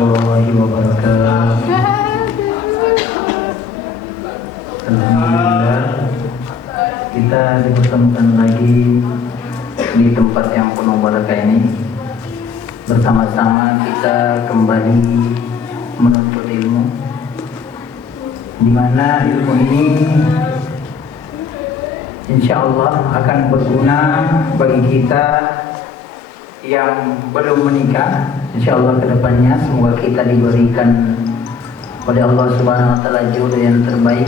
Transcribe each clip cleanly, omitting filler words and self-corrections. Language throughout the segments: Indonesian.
warahmatullahi wabarakatuh. Alhamdulillah kita dipertemukan lagi di tempat yang penuh barakah ini. Bersama-sama kita kembali menuntut ilmu, di mana ilmu ini insya Allah akan berguna bagi kita yang belum menikah. Insya Allah kedepannya semoga kita diberikan oleh Allah Subhanahu Wa Taala jodoh yang terbaik.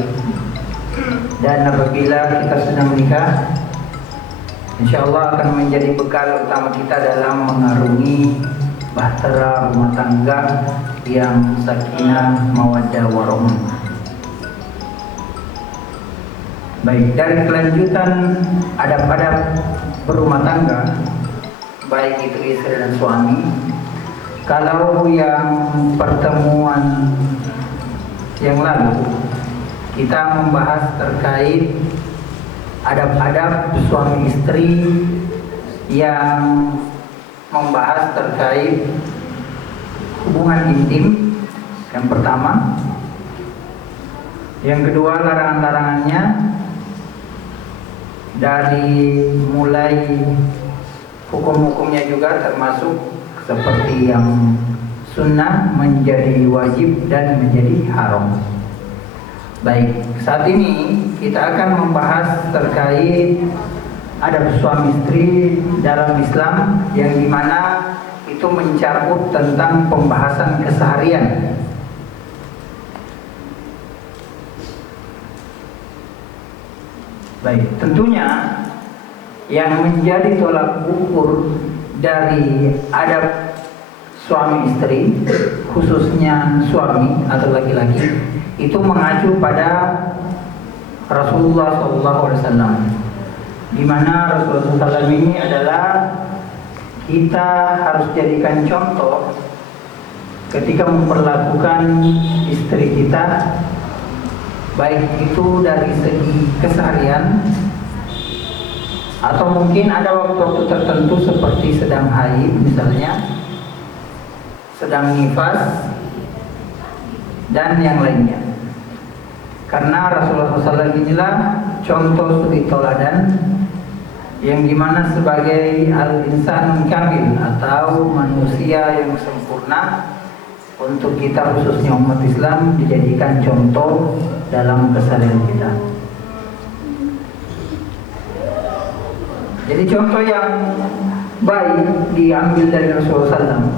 Dan apabila kita sudah menikah, insya Allah akan menjadi bekal utama kita dalam mengarungi bahtera rumah tangga yang sakinah, mawaddah, warahmah. Baik, dari kelanjutan adab-adab berumah tangga, baik itu istri dan suami. Kalau yang pertemuan yang lalu kita membahas terkait adab-adab suami istri yang membahas terkait hubungan intim yang pertama. Yang kedua, larangan-larangannya, dari mulai hukum-hukumnya juga termasuk seperti yang sunnah menjadi wajib dan menjadi haram. Baik, saat ini kita akan membahas terkait adab suami istri dalam Islam, yang dimana itu mencakup tentang pembahasan keseharian. Baik, tentunya yang menjadi tolak ukur dari adab suami istri, khususnya suami atau laki-laki, itu mengacu pada Rasulullah SAW, di mana Rasulullah SAW ini adalah kita harus jadikan contoh ketika memperlakukan istri kita, baik itu dari segi keseharian atau mungkin ada waktu-waktu tertentu seperti sedang haid misalnya, sedang nifas dan yang lainnya. Karena Rasulullah SAW inilah contoh suri toladan yang dimana sebagai al-insan kamil atau manusia yang sempurna, untuk kita khususnya umat Islam dijadikan contoh dalam keseharian kita. Jadi contoh yang baik diambil dari Rasulullah SAW.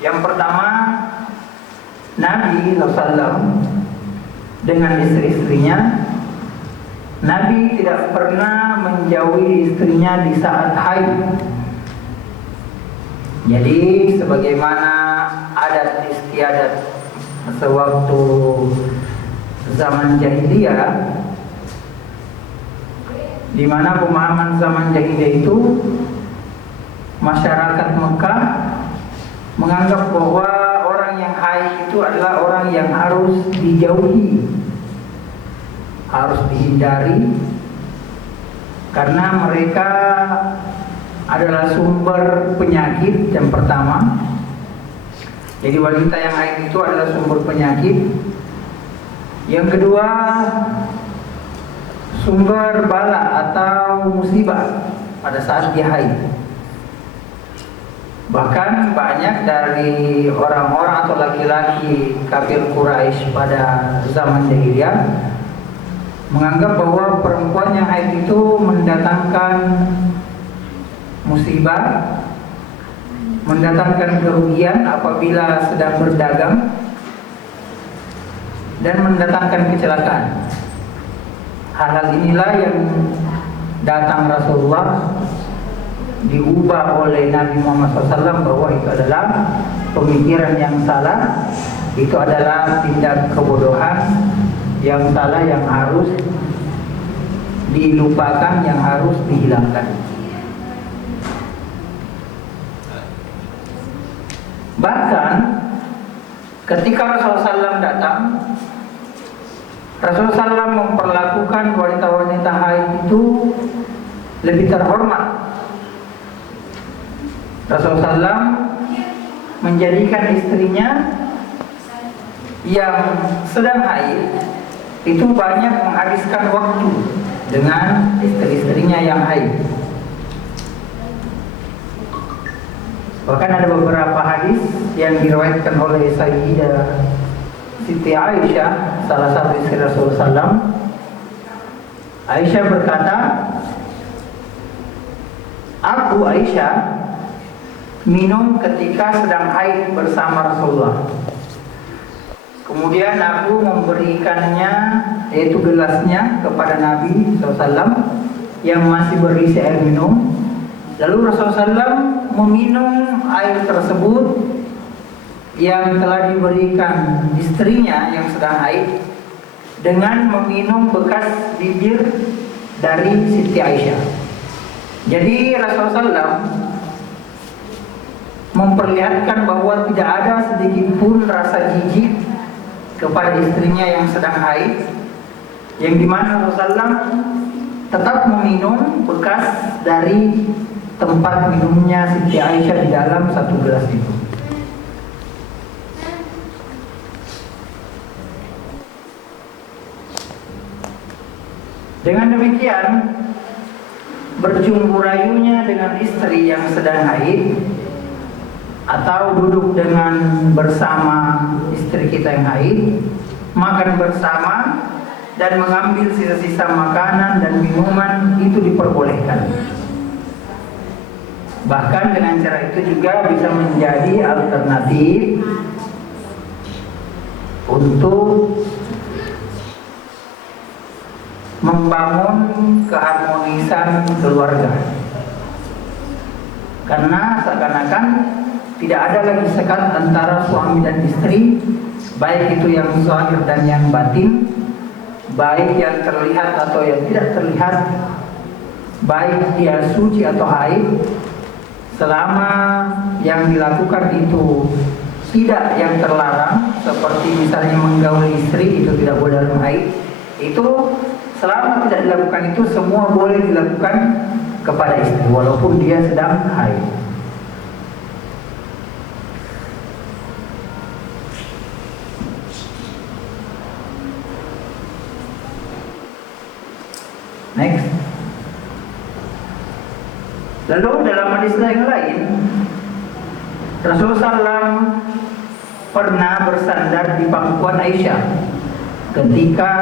Yang pertama, Nabi SAW dengan istri-istrinya, Nabi tidak pernah menjauhi istrinya di saat haid. Jadi sebagaimana adat istiadat sewaktu zaman jahiliyah, di mana pemahaman zaman jahiliyah itu masyarakat Mekah menganggap bahwa orang yang haid itu adalah orang yang harus dijauhi, harus dihindari, karena mereka adalah sumber penyakit yang pertama. Jadi wanita yang haid itu adalah sumber penyakit. Yang kedua, sumber bala atau musibah pada saat dia haid. Bahkan banyak dari orang-orang atau laki-laki kafir Quraisy pada zaman jahiliyah menganggap bahwa perempuan yang haid itu mendatangkan musibah, mendatangkan kerugian apabila sedang berdagang, dan mendatangkan kecelakaan. Hal-hal inilah yang datang Rasulullah diubah oleh Nabi Muhammad SAW bahwa itu adalah pemikiran yang salah, itu adalah tindak kebodohan yang salah, yang harus dilupakan, yang harus dihilangkan. Bahkan ketika Rasulullah SAW datang, Rasulullah SAW memperlakukan wanita-wanita haid itu lebih terhormat. Rasulullah SAW menjadikan istrinya yang sedang haid itu banyak menghabiskan waktu dengan istri-istrinya yang haid. Bahkan ada beberapa hadis yang diriwayatkan oleh Sayyidah Siti Aisyah, salah satu istri Rasulullah SAW. Aisyah berkata, aku Aisyah minum ketika sedang haid bersama Rasulullah. Kemudian aku memberikannya, yaitu gelasnya, kepada Nabi SAW yang masih berisi air minum. Lalu Rasulullah SAW meminum air tersebut yang telah diberikan istrinya yang sedang haid dengan meminum bekas bibir dari Siti Aisyah. Jadi Rasulullah SAW memperlihatkan bahwa tidak ada sedikit pun rasa jijik kepada istrinya yang sedang haid, yang dimana Rasulullah SAW tetap meminum bekas dari tempat minumnya Siti Aisyah di dalam satu gelas itu. Dengan demikian, berjumpa rayunya dengan istri yang sedang haid atau duduk dengan bersama istri kita yang haid, makan bersama dan mengambil sisa-sisa makanan dan minuman itu diperbolehkan. Bahkan dengan cara itu juga bisa menjadi alternatif untuk membangun keharmonisan keluarga. Karena seakan-akan tidak ada lagi sekat antara suami dan istri, baik itu yang zahir dan yang batin, baik yang terlihat atau yang tidak terlihat, baik dia suci atau haid. Selama yang dilakukan itu tidak yang terlarang, seperti misalnya menggauli istri, itu tidak boleh dalam haid. Itu selama tidak dilakukan itu semua boleh dilakukan kepada istri walaupun dia sedang haid. Next. Lalu dalam hadis yang lain, Rasulullah SAW pernah bersandar di pangkuan Aisyah ketika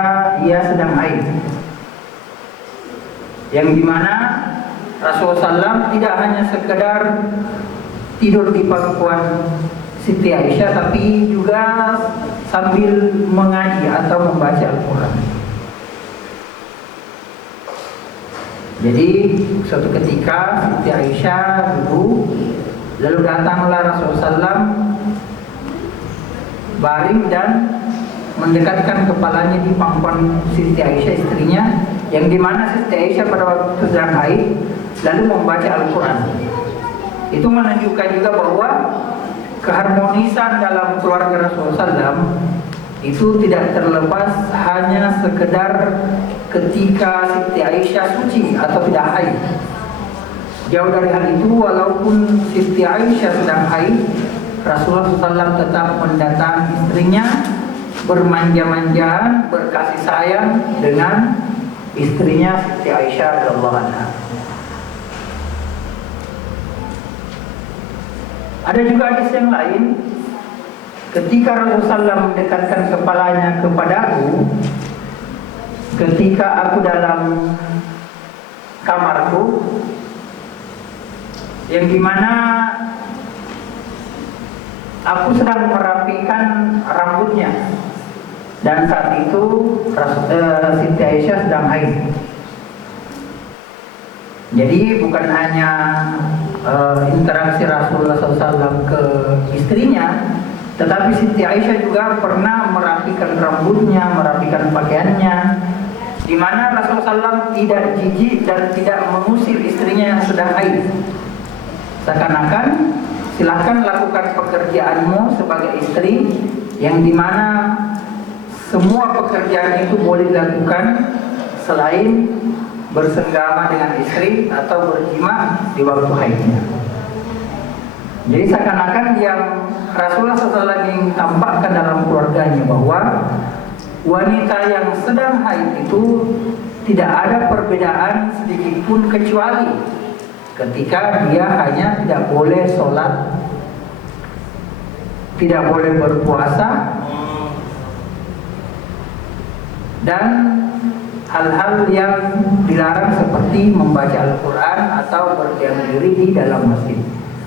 ia sedang haid, yang dimana Rasulullah SAW tidak hanya sekedar tidur di pangkuan Siti Aisyah, tapi juga sambil mengaji atau membaca Al-Quran. Jadi suatu ketika Siti Aisyah duduk, lalu datanglah Rasulullah SAW baring dan mendekatkan kepalanya di pangkuan Siti Aisyah istrinya, yang dimana Siti Aisyah pada waktu sedang haid lalu membaca Al-Quran. Itu menunjukkan juga bahwa keharmonisan dalam keluarga Rasulullah SAW itu tidak terlepas hanya sekedar ketika Siti Aisyah suci atau tidak haid. Jauh dari hal itu, walaupun Siti Aisyah sedang haid, Rasulullah SAW tetap mendatangi istrinya, bermanja-manjaan, berkasih sayang dengan istrinya Siti Aisyah radhiyallahu anha. Ada juga hadis yang lain, ketika Rasulullah SAW mendekatkan kepalanya kepadaku ketika aku dalam kamarku, yang dimana aku sedang merapikan rambutnya, dan saat itu Siti Aisyah sedang haid. Jadi bukan hanya interaksi Rasulullah SAW ke istrinya, tetapi Siti Aisyah juga pernah merapikan rambutnya, merapikan pakaiannya, di mana Rasulullah SAW tidak jijik dan tidak mengusir istrinya yang sedang haid. Seakan-akan silahkan lakukan pekerjaanmu sebagai istri, yang dimana semua pekerjaan itu boleh dilakukan selain bersenggama dengan istri atau berjima di waktu haidnya. Jadi seakan-akan yang Rasulullah SAW ingin tampakkan dalam keluarganya bahwa wanita yang sedang haid itu tidak ada perbedaan sedikit pun kecuali ketika dia hanya tidak boleh sholat, tidak boleh berpuasa, dan hal-hal yang dilarang seperti membaca Al-Quran atau berdiam diri di dalam masjid.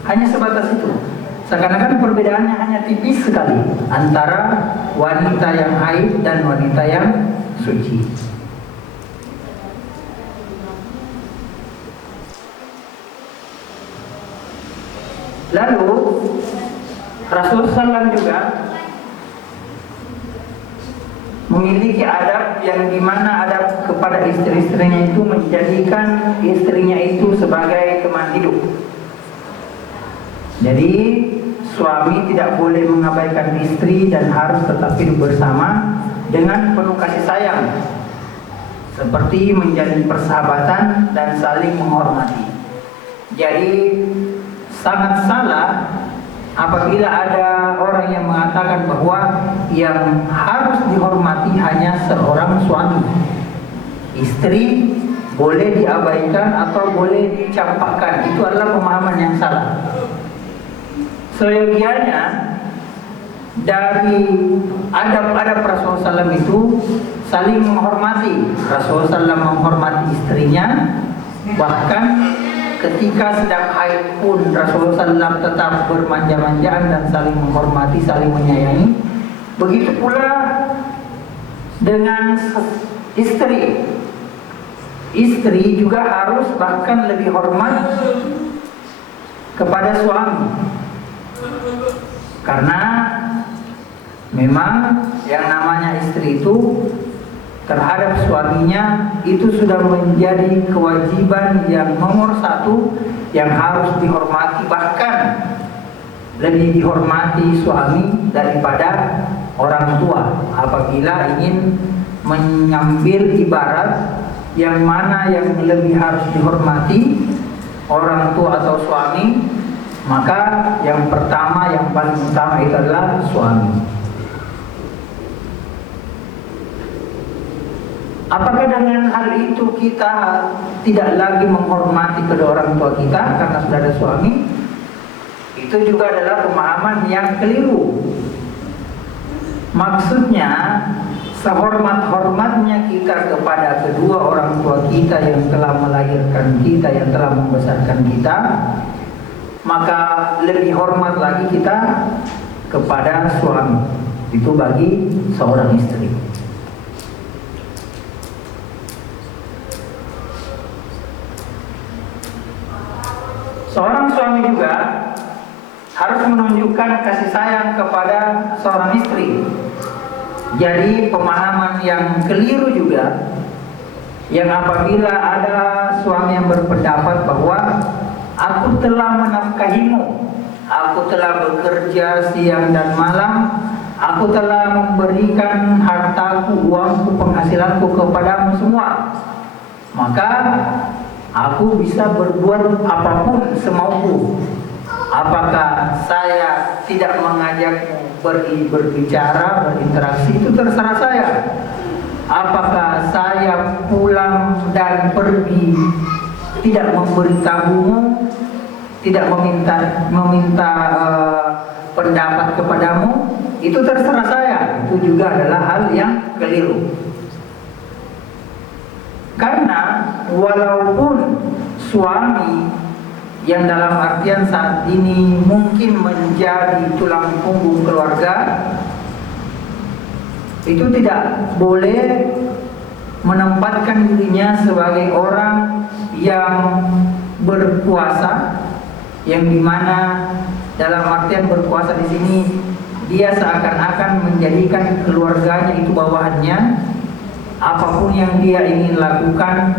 Hanya sebatas itu. Seakan-akan perbedaannya hanya tipis sekali antara wanita yang haid dan wanita yang suci. Lalu Rasulullah SAW juga memiliki adab yang dimana adab kepada istri-istrinya itu menjadikan istrinya itu sebagai teman hidup. Jadi suami tidak boleh mengabaikan istri dan harus tetap hidup bersama dengan penuh kasih sayang, seperti menjalin persahabatan dan saling menghormati. Jadi sangat salah apabila ada orang yang mengatakan bahwa yang harus dihormati hanya seorang suami. Istri boleh diabaikan atau boleh dicampakkan. Itu adalah pemahaman yang salah. Seyogianya dari adab-adab Rasulullah SAW itu saling menghormati. Rasulullah SAW menghormati istrinya, bahkan ketika sedang haid pun Rasulullah SAW tetap bermanja-manjaan dan saling menghormati, saling menyayangi. Begitu pula dengan istri. Istri juga harus bahkan lebih hormat kepada suami. Karena memang yang namanya istri itu terhadap suaminya itu sudah menjadi kewajiban yang nomor satu yang harus dihormati, bahkan lebih dihormati suami daripada orang tua. Apabila ingin mengambil ibarat yang mana yang lebih harus dihormati, orang tua atau suami, maka yang pertama, yang paling utama itu adalah suami. Apakah dengan hal itu kita tidak lagi menghormati kedua orang tua kita karena sudah ada suami? Itu juga adalah pemahaman yang keliru. Maksudnya, sehormat-hormatnya kita kepada kedua orang tua kita yang telah melahirkan kita, yang telah membesarkan kita, maka lebih hormat lagi kita kepada suami. Itu bagi seorang istri. Seorang suami juga harus menunjukkan kasih sayang kepada seorang istri. Jadi pemahaman yang keliru juga, yang apabila ada suami yang berpendapat bahwa aku telah menafkahimu, aku telah bekerja siang dan malam, aku telah memberikan hartaku, uangku, penghasilanku kepadamu semua, maka aku bisa berbuat apapun semauku. Apakah saya tidak mengajakmu berbicara, berinteraksi, itu terserah saya. Apakah saya pulang dan pergi tidak memberitahumu, tidak meminta pendapat kepadamu, itu terserah saya. Itu juga adalah hal yang keliru. Karena walaupun suami yang dalam artian saat ini mungkin menjadi tulang punggung keluarga, itu tidak boleh menempatkan dirinya sebagai orang yang berkuasa, yang dimana dalam artian berkuasa di sini dia seakan-akan menjadikan keluarganya itu bawahannya. Apapun yang dia ingin lakukan,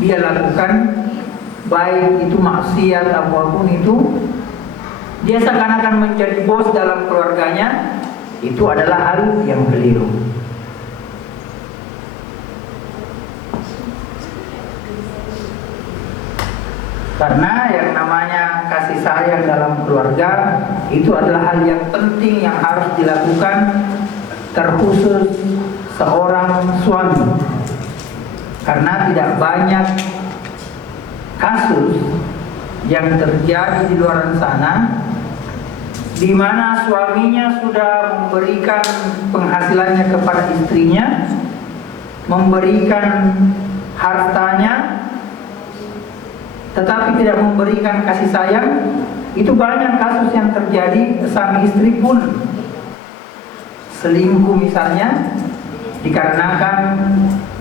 dia lakukan, baik itu maksiat apapun itu, dia seakan-akan menjadi bos dalam keluarganya. Itu adalah hal yang keliru. Karena yang namanya kasih sayang dalam keluarga itu adalah hal yang penting yang harus dilakukan, terkhusus seorang suami. Karena tidak banyak kasus yang terjadi di luar sana di mana suaminya sudah memberikan penghasilannya kepada istrinya, memberikan hartanya, tetapi tidak memberikan kasih sayang. Itu banyak kasus yang terjadi. Suami istri pun selingkuh misalnya, dikarenakan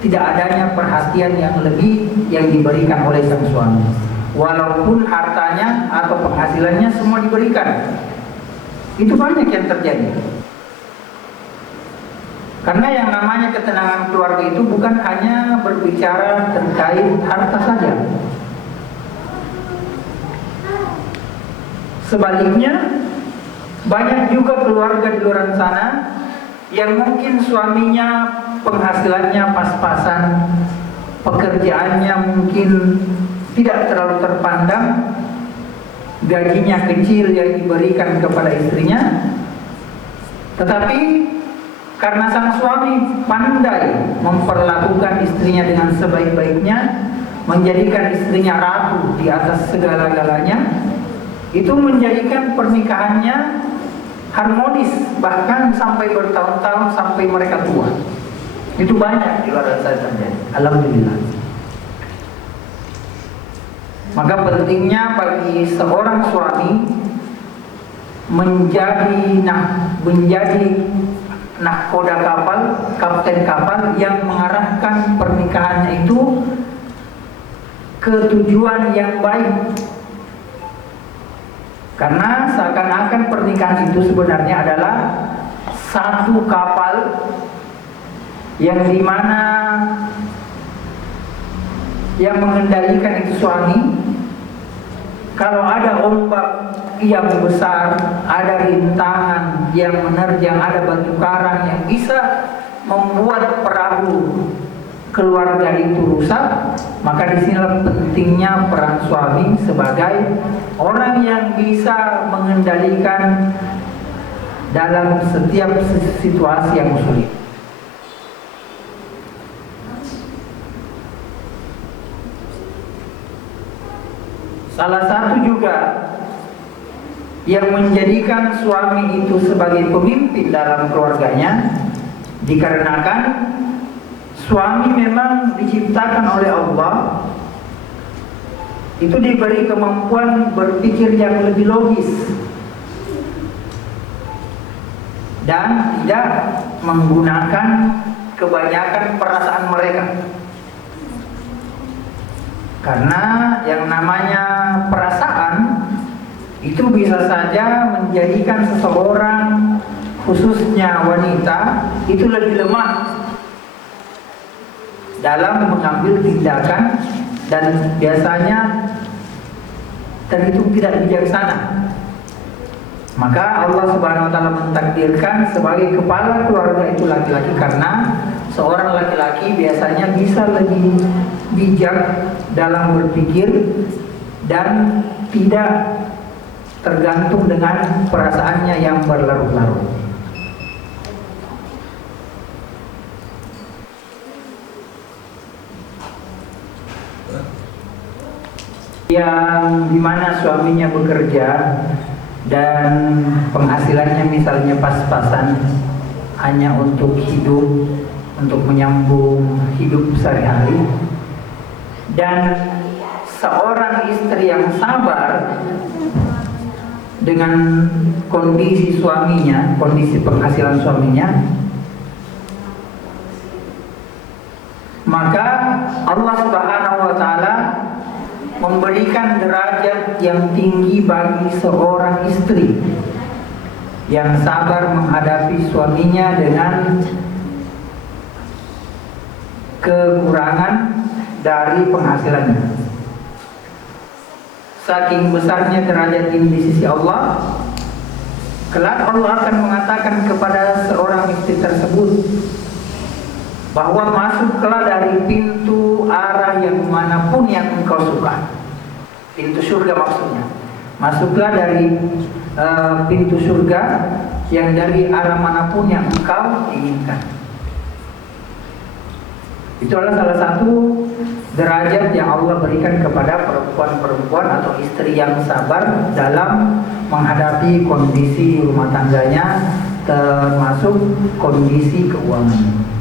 tidak adanya perhatian yang lebih yang diberikan oleh sang suami, walaupun hartanya atau penghasilannya semua diberikan. Itu banyak yang terjadi. Karena yang namanya ketenangan keluarga itu bukan hanya berbicara terkait harta saja. Sebaliknya, banyak juga keluarga di luar sana yang mungkin suaminya penghasilannya pas-pasan, pekerjaannya mungkin tidak terlalu terpandang, gajinya kecil yang diberikan kepada istrinya, tetapi karena sang suami pandai memperlakukan istrinya dengan sebaik-baiknya, menjadikan istrinya ratu di atas segala-galanya, itu menjadikan pernikahannya harmonis, bahkan sampai bertahun-tahun, sampai mereka tua. Itu banyak di luar sana terjadi. Alhamdulillah. Maka pentingnya bagi seorang suami menjadi nahkoda kapal, kapten kapal yang mengarahkan pernikahannya itu ke tujuan yang baik. Karena seakan-akan pernikahan itu sebenarnya adalah satu kapal yang dimana yang mengendalikan itu suami. Kalau ada ombak yang besar, ada rintangan yang menerjang, ada batu karang yang bisa membuat perahu keluarga itu rusak, maka disinilah pentingnya peran suami sebagai orang yang bisa mengendalikan dalam setiap situasi yang sulit. Salah satu juga yang menjadikan suami itu sebagai pemimpin dalam keluarganya, dikarenakan suami memang diciptakan oleh Allah itu diberi kemampuan berpikir yang lebih logis dan tidak menggunakan kebanyakan perasaan mereka. Karena yang namanya perasaan itu bisa saja menjadikan seseorang, khususnya wanita, itu lebih lemah dalam mengambil tindakan dan biasanya terhitung tidak bijaksana. Maka Allah Subhanahu wa taala mentakdirkan sebagai kepala keluarga itu laki-laki, karena seorang laki-laki biasanya bisa lebih bijak dalam berpikir dan tidak tergantung dengan perasaannya yang berlarut-larut. Yang dimana suaminya bekerja dan penghasilannya misalnya pas-pasan hanya untuk hidup, untuk menyambung hidup sehari-hari, dan seorang istri yang sabar dengan kondisi suaminya, kondisi penghasilan suaminya, maka Allah Subhanahu wa taala memberikan derajat yang tinggi bagi seorang istri yang sabar menghadapi suaminya dengan kekurangan dari penghasilannya. Saking besarnya derajat ini di sisi Allah, kelak Allah akan mengatakan kepada seorang istri tersebut bahwa masuklah dari pintu arah yang manapun yang engkau suka. pintu surga maksudnya. Masuklah dari pintu surga yang dari arah manapun yang engkau inginkan. Itu adalah salah satu derajat yang Allah berikan kepada perempuan-perempuan atau istri yang sabar dalam menghadapi kondisi rumah tangganya, termasuk kondisi keuangan.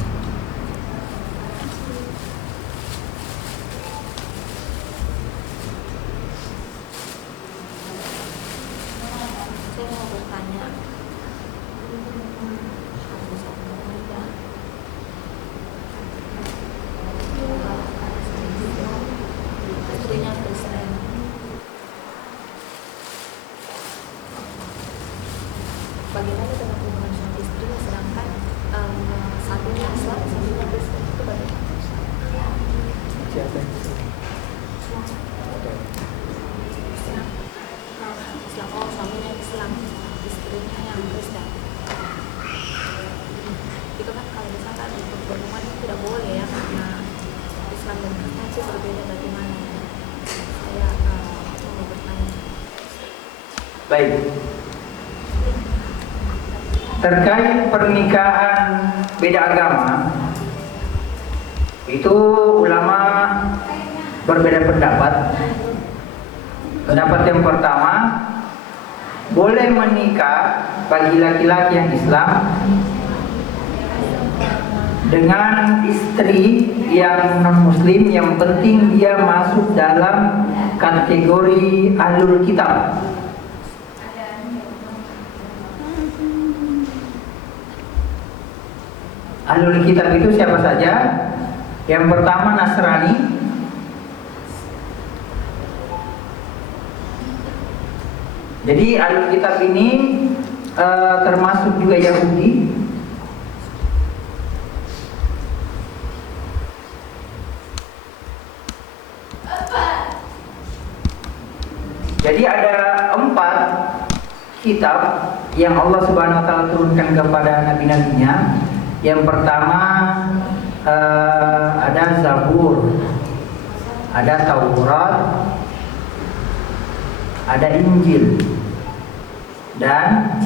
Bagaimana dengan hubungan suami istri sedangkan satunya Islam, satunya Kristen, itu bagaimana? Siapa? Islam, oh suaminya Islam, istrinya yang Kristen. Itu kan kalau misalkan untuk berhubungan itu tidak boleh ya, karena Islam dan Kristen itu berbeda. Bagaimana? Saya mau bertanya. Baik. Terkait pernikahan beda agama, itu ulama berbeda pendapat. Pendapat yang pertama, boleh menikah bagi laki-laki yang Islam dengan istri yang non-muslim, yang penting dia masuk dalam kategori ahlul kitab. Ahlul kitab itu siapa saja? Yang pertama Nasrani, jadi ahlul kitab ini termasuk juga Yahudi. Jadi ada 4 kitab yang Allah Subhanahu wa taala turunkan kepada nabi-nabinya. Yang pertama ada Zabur, ada Taurat, ada Injil, dan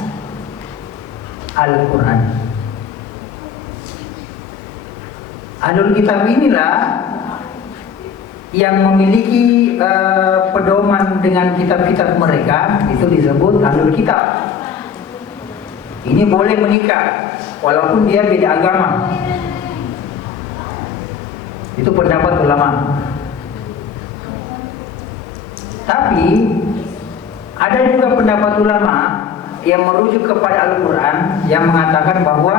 Al-Quran. Ahlul kitab inilah yang memiliki pedoman dengan kitab-kitab mereka, itu disebut ahlul kitab. Ini boleh menikah walaupun dia beda agama. Itu pendapat ulama. Tapi ada juga pendapat ulama yang merujuk kepada Al-Quran yang mengatakan bahwa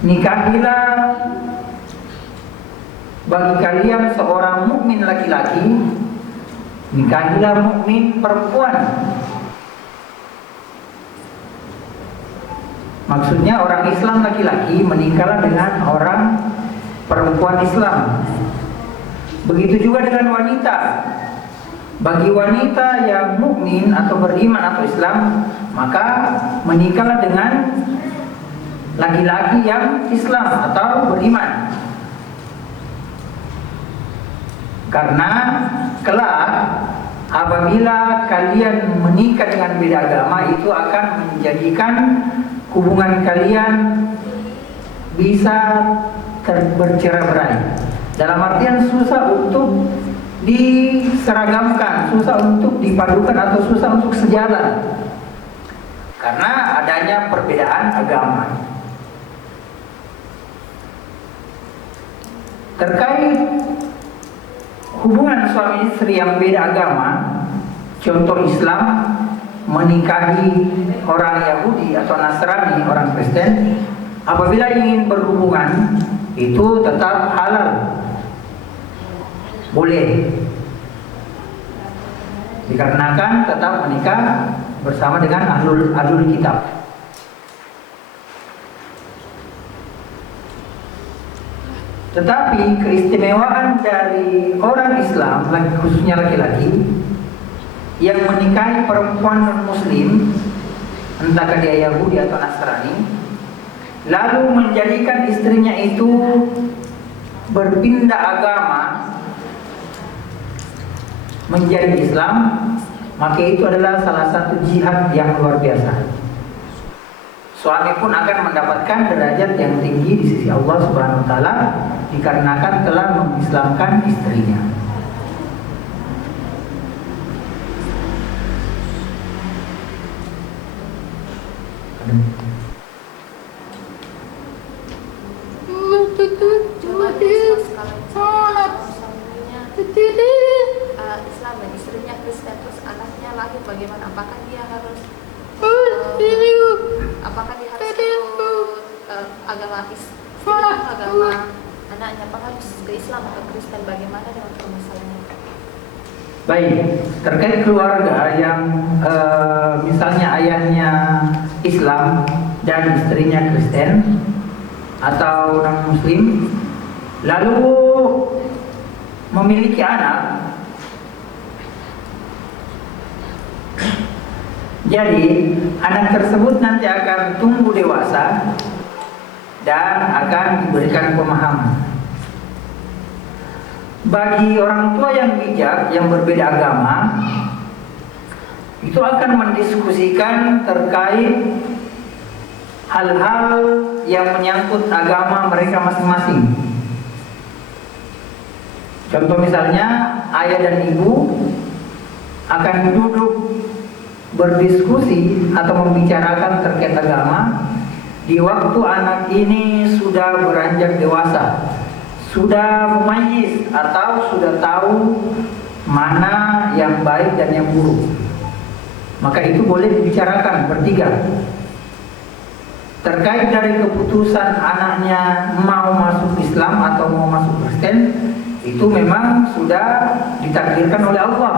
nikahilah bagi kalian seorang mukmin laki-laki, nikahilah mukmin perempuan. Maksudnya orang Islam laki-laki menikahlah dengan orang perempuan Islam. Begitu juga dengan wanita. Bagi wanita yang mukmin atau beriman atau Islam, maka menikahlah dengan laki-laki yang Islam atau beriman. Karena kelak apabila kalian menikah dengan beda agama, itu akan menjadikan hubungan kalian bisa bercerai-berai. Dalam artian susah untuk diseragamkan, susah untuk dipadukan atau susah untuk sejalan karena adanya perbedaan agama. Terkait hubungan suami istri yang beda agama, contoh Islam menikahi orang Yahudi atau Nasrani, orang Kristen, apabila ingin berhubungan itu tetap halal, boleh, dikarenakan tetap menikah bersama dengan ahlul kitab. Tetapi keistimewaan dari orang Islam, khususnya laki-laki, yang menikahi perempuan non-muslim, entahkah dia Yahudi atau Nasrani, lalu menjadikan istrinya itu berpindah agama, menjadi Islam, maka itu adalah salah satu jihad yang luar biasa. Suami pun akan mendapatkan derajat yang tinggi di sisi Allah Subhanahu wa taala dikarenakan telah mengislamkan istrinya. Cuma kalau suaminya Islam dan istrinya Kristen, terus anaknya lahir bagaimana? Apakah dia harus ikut agama Islam, agama anaknya, apa harus ke Islam atau Kristen? Bagaimana dengan permasalahannya? Baik, terkait keluarga yang misalnya ayahnya Islam dan istrinya Kristen atau non Muslim, lalu memiliki anak, jadi anak tersebut nanti akan tumbuh dewasa dan akan diberikan pemahaman. Bagi orang tua yang bijak, yang berbeda agama, itu akan mendiskusikan terkait hal-hal yang menyangkut agama mereka masing-masing. Contoh misalnya, ayah dan ibu akan duduk berdiskusi atau membicarakan terkait agama di waktu anak ini sudah beranjak dewasa, sudah mumayyiz atau sudah tahu mana yang baik dan yang buruk. Maka itu boleh dibicarakan bertiga. Terkait dari keputusan anaknya mau masuk Islam atau mau masuk Kristen, itu memang sudah ditakdirkan oleh Allah.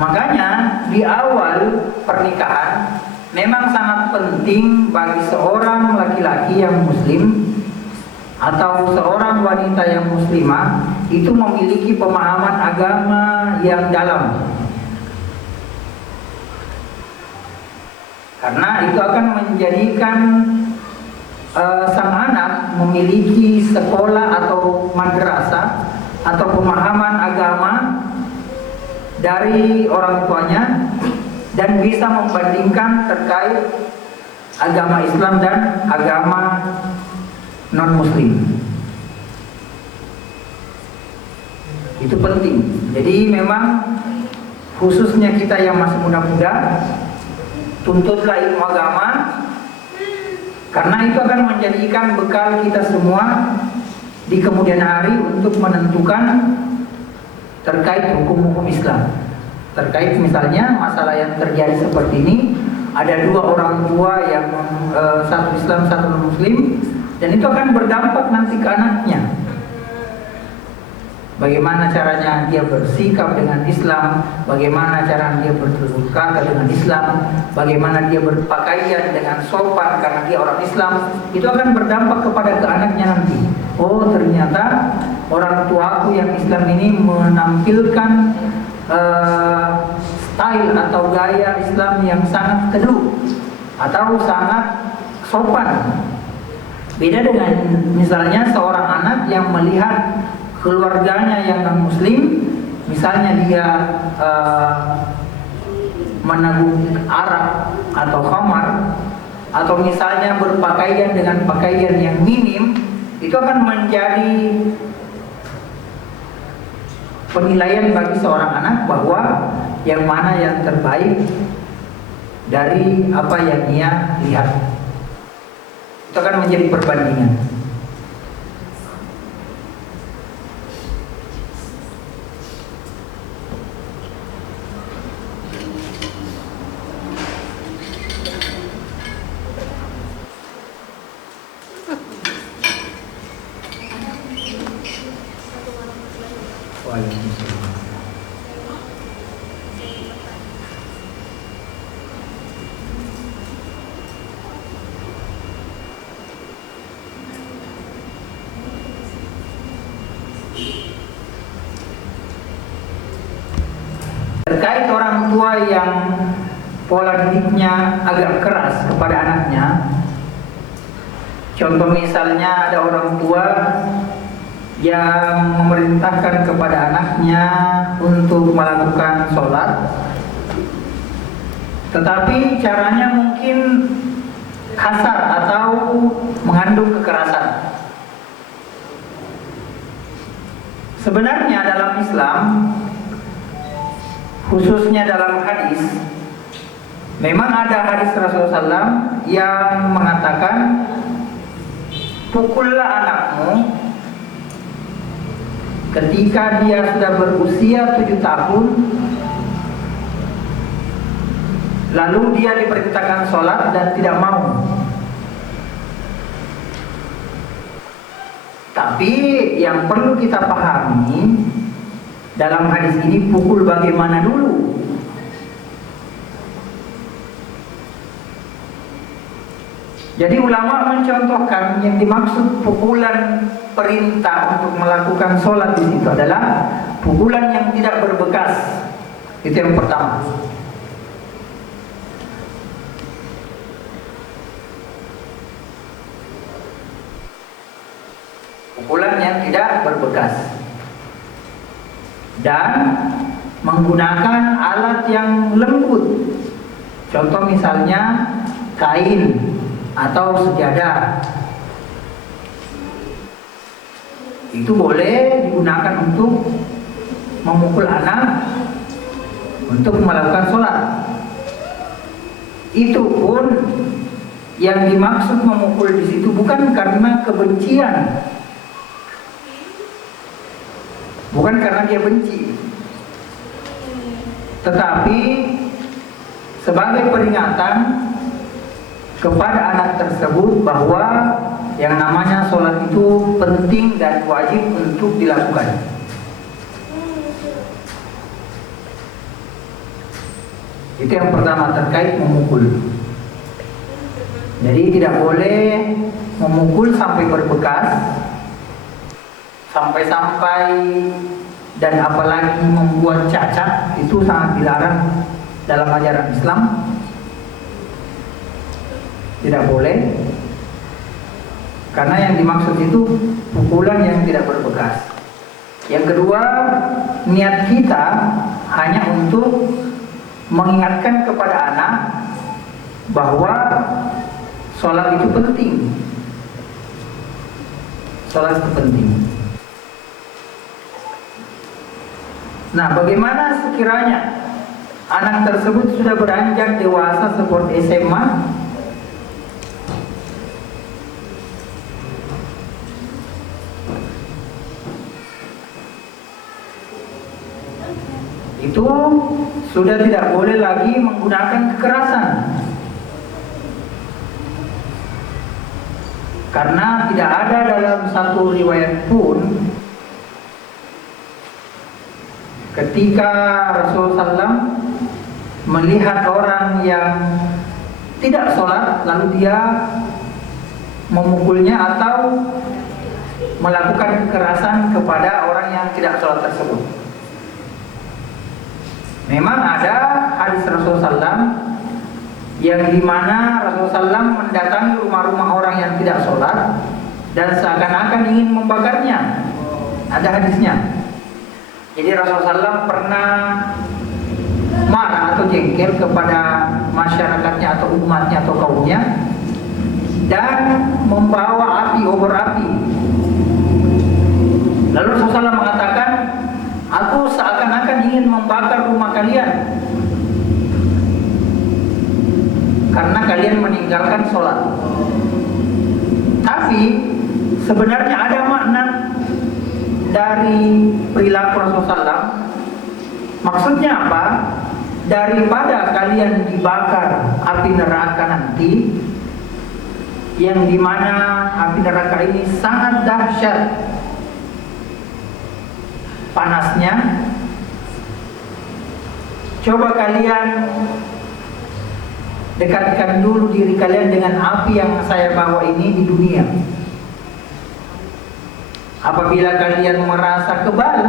Makanya di awal pernikahan memang sangat penting bagi seorang laki-laki yang muslim atau seorang wanita yang muslimah itu memiliki pemahaman agama yang dalam. Karena itu akan menjadikan sang anak memiliki sekolah atau madrasah atau pemahaman agama dari orang tuanya dan bisa membandingkan terkait agama Islam dan agama non-muslim. Itu penting. Jadi memang khususnya kita yang masih muda-muda, tuntutlah ilmu agama, karena itu akan menjadikan bekal kita semua di kemudian hari untuk menentukan terkait hukum-hukum Islam. Terkait misalnya masalah yang terjadi seperti ini, ada dua orang tua yang satu Islam satu non Muslim, dan itu akan berdampak nanti ke anaknya. Bagaimana caranya dia bersikap dengan Islam, bagaimana cara dia bertutur kata dengan Islam, bagaimana dia berpakaian dengan sopan karena dia orang Islam, itu akan berdampak kepada ke anaknya nanti. Oh, ternyata orang tuaku yang Islam ini menampilkan style atau gaya Islam yang sangat teduh atau sangat sopan. Beda dengan misalnya seorang anak yang melihat keluarganya yang non muslim, misalnya dia menagung arak atau khamar, atau misalnya berpakaian dengan pakaian yang minim, itu akan menjadi penilaian bagi seorang anak bahwa yang mana yang terbaik dari apa yang ia lihat. Itu akan menjadi perbandingan. Terkait orang tua yang pola didiknya agak keras kepada anaknya, Contoh misalnya ada orang tua yang memerintahkan kepada anaknya untuk melakukan sholat, tetapi caranya mungkin kasar atau mengandung kekerasan. Sebenarnya dalam Islam, khususnya dalam hadis, memang ada hadis Rasulullah SAW yang mengatakan, pukullah anakmu ketika dia sudah berusia 7 tahun, lalu dia diperintahkan sholat dan tidak mau. Tapi yang perlu kita pahami dalam hadis ini, pukul bagaimana dulu. Jadi ulama mencontohkan yang dimaksud pukulan perintah untuk melakukan sholat di situ adalah pukulan yang tidak berbekas. Itu yang pertama. Pukulan yang tidak berbekas dan menggunakan alat yang lembut. Contoh misalnya kain atau sejadah, itu boleh digunakan untuk memukul anak untuk melakukan sholat. Itu pun yang dimaksud memukul di situ bukan karena kebencian, bukan karena dia benci, tetapi sebagai peringatan kepada anak tersebut bahwa yang namanya sholat itu penting dan wajib untuk dilakukan. Itu yang pertama terkait memukul. Jadi tidak boleh memukul sampai berbekas, sampai-sampai dan apalagi membuat cacat, itu sangat dilarang dalam ajaran Islam. Tidak boleh, karena yang dimaksud itu pukulan yang tidak berbekas. Yang kedua, niat kita hanya untuk mengingatkan kepada anak bahwa sholat itu penting. Sholat itu penting. Nah, bagaimana sekiranya anak tersebut sudah beranjak dewasa seperti SMA? Itu sudah tidak boleh lagi menggunakan kekerasan, karena tidak ada dalam satu riwayat pun ketika Rasulullah SAW melihat orang yang tidak sholat lalu dia memukulnya atau melakukan kekerasan kepada orang yang tidak sholat tersebut. Memang ada hadis Rasulullah SAW yang dimana Rasulullah SAW mendatangi rumah-rumah orang yang tidak sholat dan seakan-akan ingin membakarnya. Ada hadisnya. Jadi Rasulullah SAW pernah marah atau jengkel kepada masyarakatnya atau umatnya atau kaumnya dan membawa api, obor api. Lalu Rasulullah SAW mengatakan, aku seakan-akan ingin membakar rumah kalian karena kalian meninggalkan sholat. Tapi sebenarnya ada makna dari perilaku Rasulullah SAW. Maksudnya apa? Daripada kalian dibakar api neraka nanti, yang dimana api neraka ini sangat dahsyat panasnya, coba kalian dekatkan dulu diri kalian dengan api yang saya bawa ini di dunia. Apabila kalian merasa kebal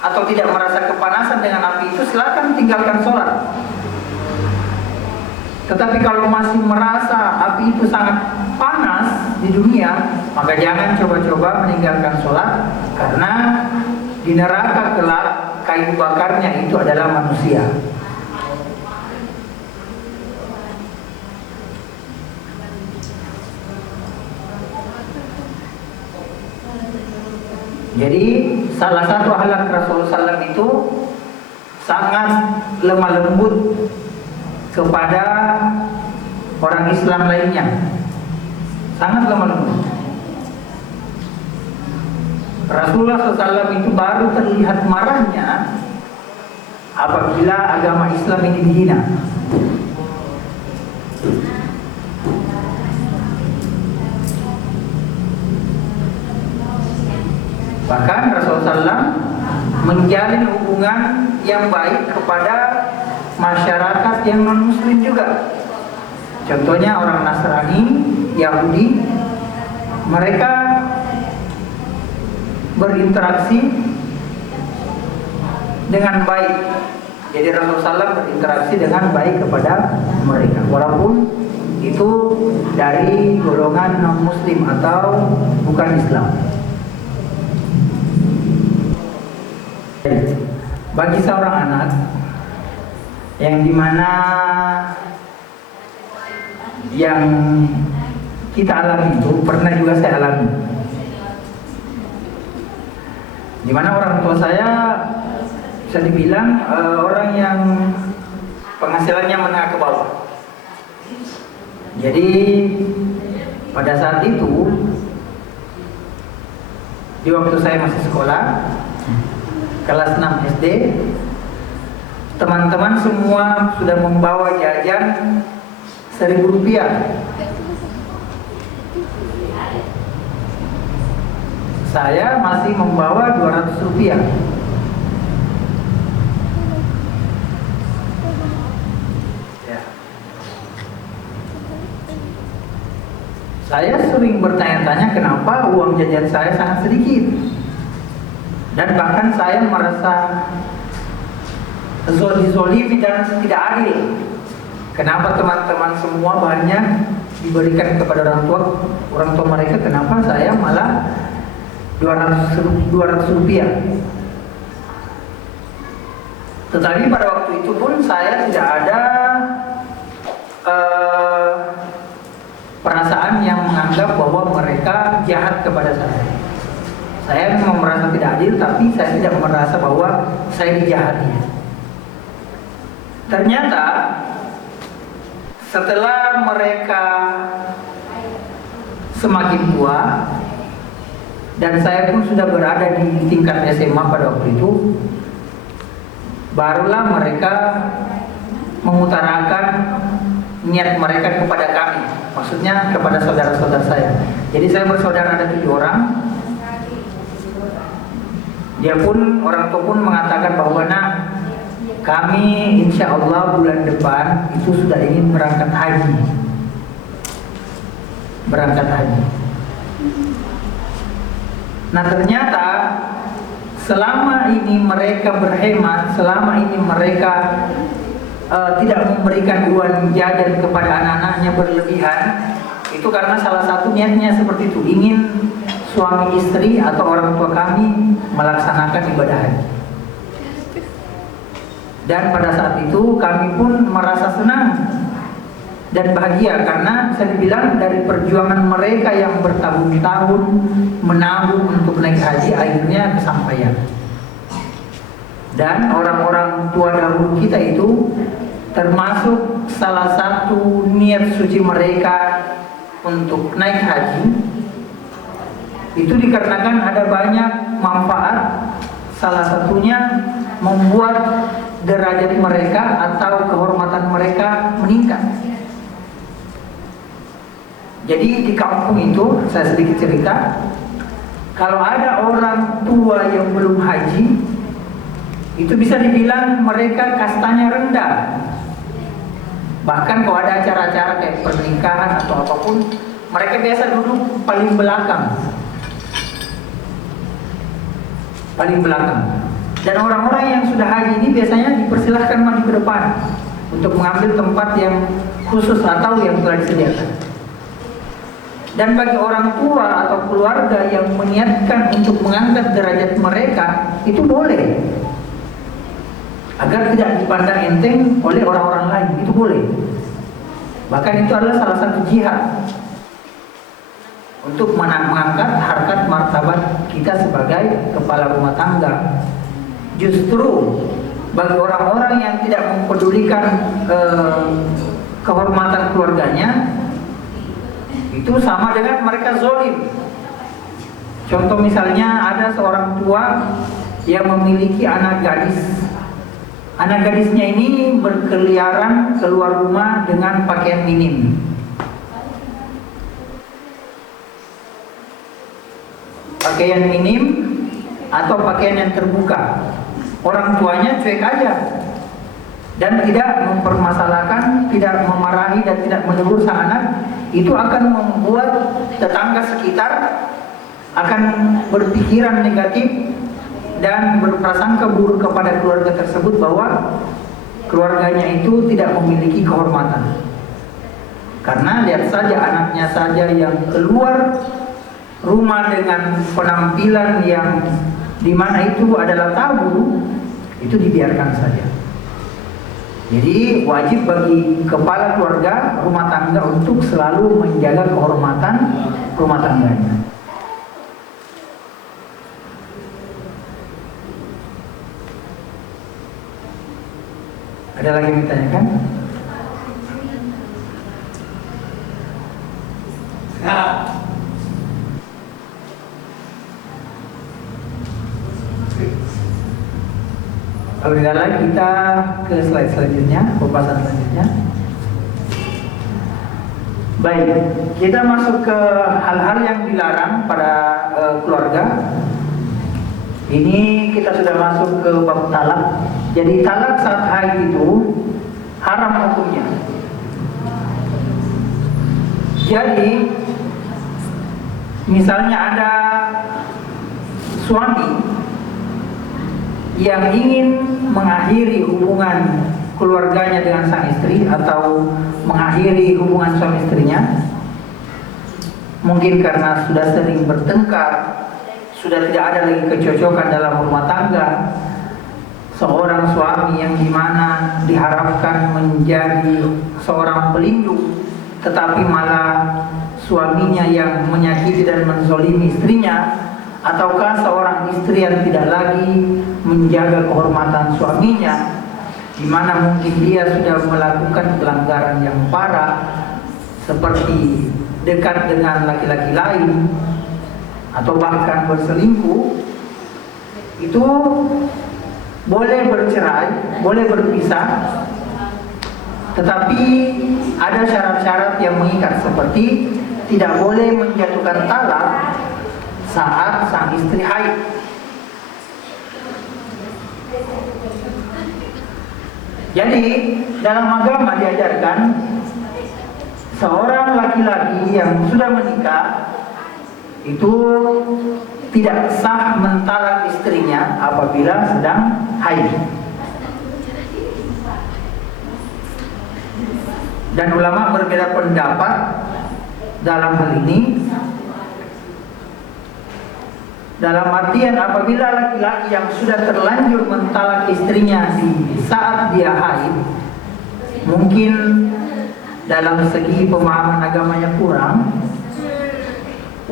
atau tidak merasa kepanasan dengan api itu, silakan tinggalkan sholat. Tetapi kalau masih merasa api itu sangat panas di dunia, maka jangan coba-coba meninggalkan sholat, karena di neraka kelak kayu bakarnya itu adalah manusia. Jadi salah satu akhlak Rasulullah SAW itu sangat lemah lembut kepada orang Islam lainnya, sangat lemah lembut. Rasulullah SAW itu baru terlihat marahnya apabila agama Islam ini dihina. Bahkan Rasulullah SAW menjalin hubungan yang baik kepada masyarakat yang non-muslim juga. Contohnya orang Nasrani, Yahudi, mereka berinteraksi dengan baik. Jadi Rasulullah SAW berinteraksi dengan baik kepada mereka, walaupun itu dari golongan non-muslim atau bukan Islam. Bagi seorang anak yang dimana yang kita alami itu pernah juga saya alami, dimana orang tua saya bisa dibilang orang yang penghasilannya menengah ke bawah. Jadi pada saat itu, di waktu saya masih sekolah kelas 6 SD, teman-teman semua sudah membawa jajan Rp1.000. Saya masih membawa Rp200. Ya. Saya sering bertanya-tanya kenapa uang jajan saya sangat sedikit. Dan bahkan saya merasa zolimi dan tidak adil. Kenapa teman-teman semua banyak diberikan kepada orang tua mereka, kenapa saya malah Rp200? Tetapi pada waktu itu pun saya tidak ada perasaan yang menganggap bahwa mereka jahat kepada saya. Saya memang merasa tidak adil, tapi saya tidak merasa bahwa saya dijahati. Ternyata setelah mereka semakin tua dan saya pun sudah berada di tingkat SMA pada waktu itu, barulah mereka mengutarakan niat mereka kepada kami, maksudnya kepada saudara-saudara saya. Jadi saya bersaudara ada 7 orang. Dia pun, orang tua pun mengatakan bahwa kami insya Allah bulan depan itu sudah ingin berangkat haji. Nah ternyata selama ini mereka berhemat, selama ini mereka tidak memberikan uang jajan kepada anak-anaknya berlebihan, itu karena salah satu niatnya seperti itu, ingin suami istri atau orang tua kami melaksanakan ibadah haji. Dan pada saat itu kami pun merasa senang dan bahagia karena bisa dibilang dari perjuangan mereka yang bertahun-tahun menabung untuk naik haji akhirnya kesampaian. Dan orang-orang tua dahulu kita itu termasuk salah satu niat suci mereka untuk naik haji itu dikarenakan ada banyak manfaat, salah satunya membuat derajat mereka atau kehormatan mereka meningkat. Jadi di kampung itu, saya sedikit cerita, kalau ada orang tua yang belum haji, itu bisa dibilang mereka kastanya rendah. Bahkan kalau ada acara-acara kayak pernikahan atau apapun, mereka biasa duduk paling belakang. Dan orang-orang yang sudah haji ini biasanya dipersilahkan maju ke depan. untuk mengambil tempat yang khusus atau yang telah disediakan. Dan bagi orang tua atau keluarga yang meniatkan untuk mengangkat derajat mereka, itu boleh, agar tidak dipandang enteng oleh orang-orang lain, itu boleh. Bahkan itu adalah salah satu jihad untuk mengangkat harkat martabat kita sebagai kepala rumah tangga. Justru bagi orang-orang yang tidak mempedulikan kehormatan keluarganya, itu sama dengan mereka zalim. Contoh misalnya ada seorang tua yang memiliki anak gadis. Anak gadisnya ini berkeliaran keluar rumah dengan pakaian minim. Pakaian minim atau pakaian yang terbuka. Orang tuanya cuek aja dan tidak mempermasalahkan, tidak memarahi dan tidak menegur sang anak. Itu akan membuat tetangga sekitar akan berpikiran negatif dan berprasangka buruk kepada keluarga tersebut bahwa keluarganya itu tidak memiliki kehormatan. Karena lihat saja anaknya saja yang keluar rumah dengan penampilan yang dimana itu adalah tabu, itu dibiarkan saja. Jadi wajib bagi kepala keluarga rumah tangga untuk selalu menjaga kehormatan rumah tangganya. Ada lagi yang ditanyakan? Kalau tidak lagi kita ke slide selanjutnya, pembahasan selanjutnya. Baik, kita masuk ke hal-hal yang dilarang pada keluarga. Ini kita sudah masuk ke bab talak. Jadi talak saat haid itu haram hukumnya. Jadi misalnya ada suami yang ingin mengakhiri hubungan keluarganya dengan sang istri atau mengakhiri hubungan suami istrinya, mungkin karena sudah sering bertengkar, sudah tidak ada lagi kecocokan dalam rumah tangga. Seorang suami yang dimana diharapkan menjadi seorang pelindung, tetapi malah suaminya yang menyakiti dan menzolimi istrinya, ataukah seorang istri yang tidak lagi menjaga kehormatan suaminya, di mana mungkin dia sudah melakukan pelanggaran yang parah seperti dekat dengan laki-laki lain atau bahkan berselingkuh, itu boleh bercerai, boleh berpisah, tetapi ada syarat-syarat yang mengikat, seperti tidak boleh menjatuhkan talak saat sang istri haid. Jadi dalam agama diajarkan seorang laki-laki yang sudah menikah itu tidak sah mentalak istrinya apabila sedang haid. Dan ulama berbeda pendapat dalam hal ini. Dalam artian apabila laki-laki yang sudah terlanjur mentalak istrinya di saat dia haid, mungkin dalam segi pemahaman agamanya kurang,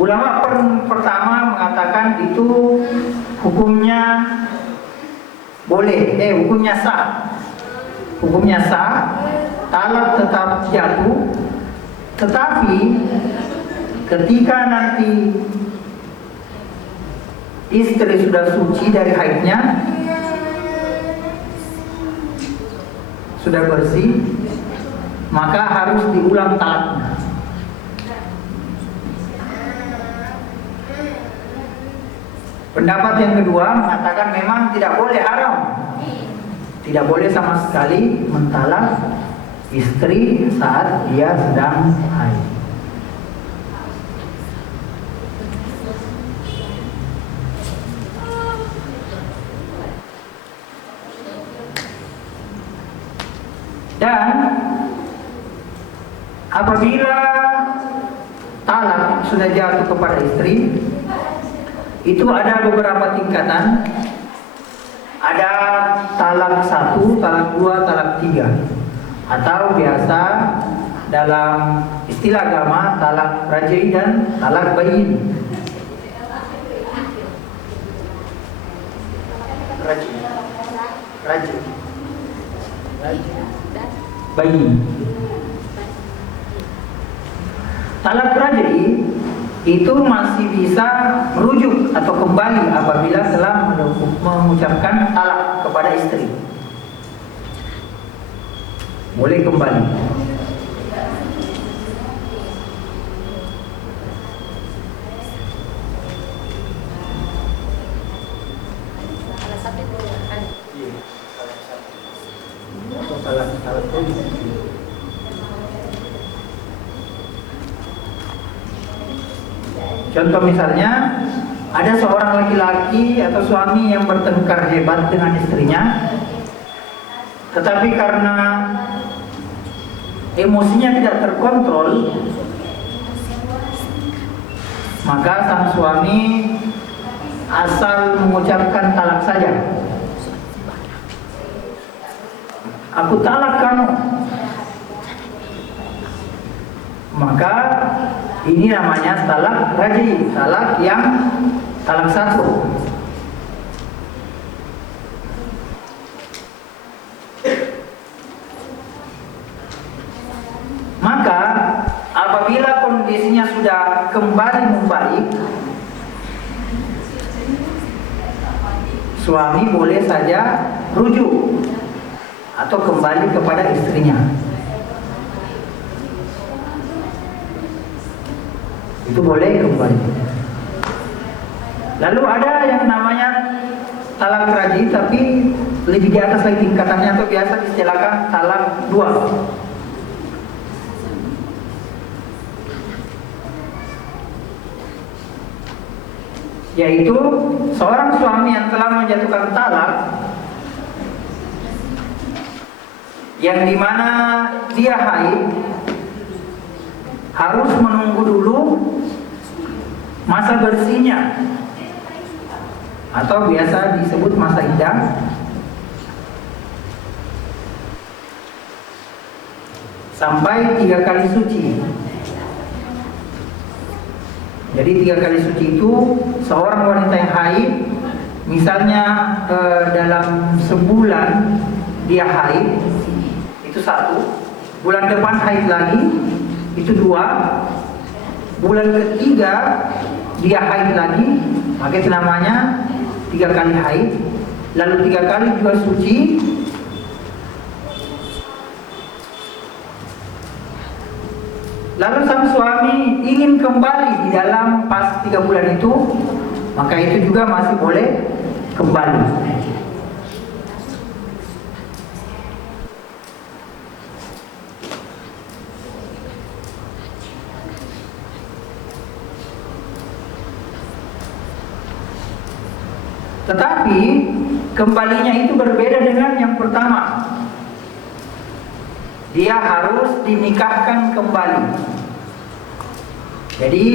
ulama pertama mengatakan itu hukumnya boleh, hukumnya sah. Hukumnya sah, talak tetap jatuh, tetapi ketika nanti istri sudah suci dari haidnya, sudah bersih, maka harus diulang talaknya. Pendapat yang kedua mengatakan memang tidak boleh, haram, tidak boleh sama sekali mentalak istri saat dia sedang haid. Dan apabila talak sudah jatuh kepada istri, itu ada beberapa tingkatan. Ada talak 1, talak 2, talak 3, atau biasa dalam istilah agama talak raj'i dan talak bayin. Raj'i bayin. Talak raj'i itu masih bisa merujuk atau kembali apabila telah mengucapkan talak kepada istri. Boleh kembali. Contoh misalnya, ada seorang laki-laki atau suami yang bertengkar hebat dengan istrinya, tetapi karena emosinya tidak terkontrol, maka sang suami asal mengucapkan talak saja. Aku talak kamu. Maka ini namanya talak raj'i, talak yang talak 1. Maka apabila kondisinya sudah kembali membaik, suami boleh saja rujuk atau kembali kepada istrinya. Itu boleh kembali. Lalu ada yang namanya talak raj'i tapi lebih di atas lagi tingkatannya, atau biasa diistilahkan talak 2. Yaitu seorang suami yang telah menjatuhkan talak, yang dimana dia haid, harus menunggu dulu masa bersihnya, atau biasa disebut masa iddah, sampai 3 kali suci. Jadi 3 kali suci itu seorang wanita yang haid, misalnya dalam sebulan dia haid, itu 1, bulan depan haid lagi, itu 2, bulan ketiga dia haid lagi, maka itu namanya 3 kali haid, lalu 3 kali juga suci. Lalu sang suami ingin kembali di dalam pas 3 bulan itu, maka itu juga masih boleh kembali. Tetapi kembalinya itu berbeda dengan yang pertama. Dia harus dinikahkan kembali. Jadi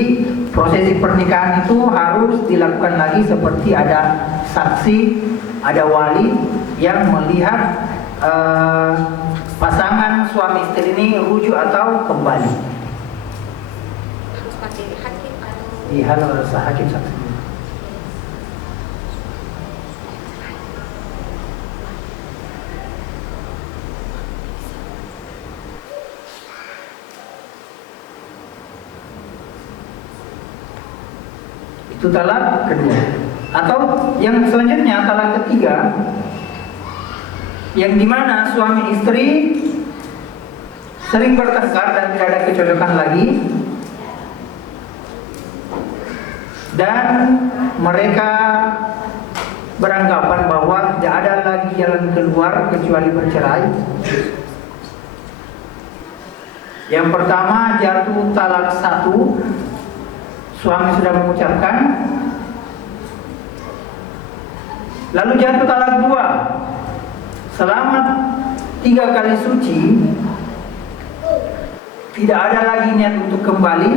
prosesi pernikahan itu harus dilakukan lagi, seperti ada saksi, ada wali yang melihat pasangan suami istri ini rujuk atau kembali. Harus pakai hakim atau? Iya, harus hakim saksi. Itu talak kedua. Atau yang selanjutnya, talak ketiga, yang dimana suami istri sering bertengkar dan tidak ada kecocokan lagi, dan mereka beranggapan bahwa tidak ada lagi jalan keluar kecuali bercerai. Yang pertama, jatuh talak 1, suami sudah mengucapkan, lalu jatuh talak 2. Selama 3 kali suci, tidak ada lagi niat untuk kembali,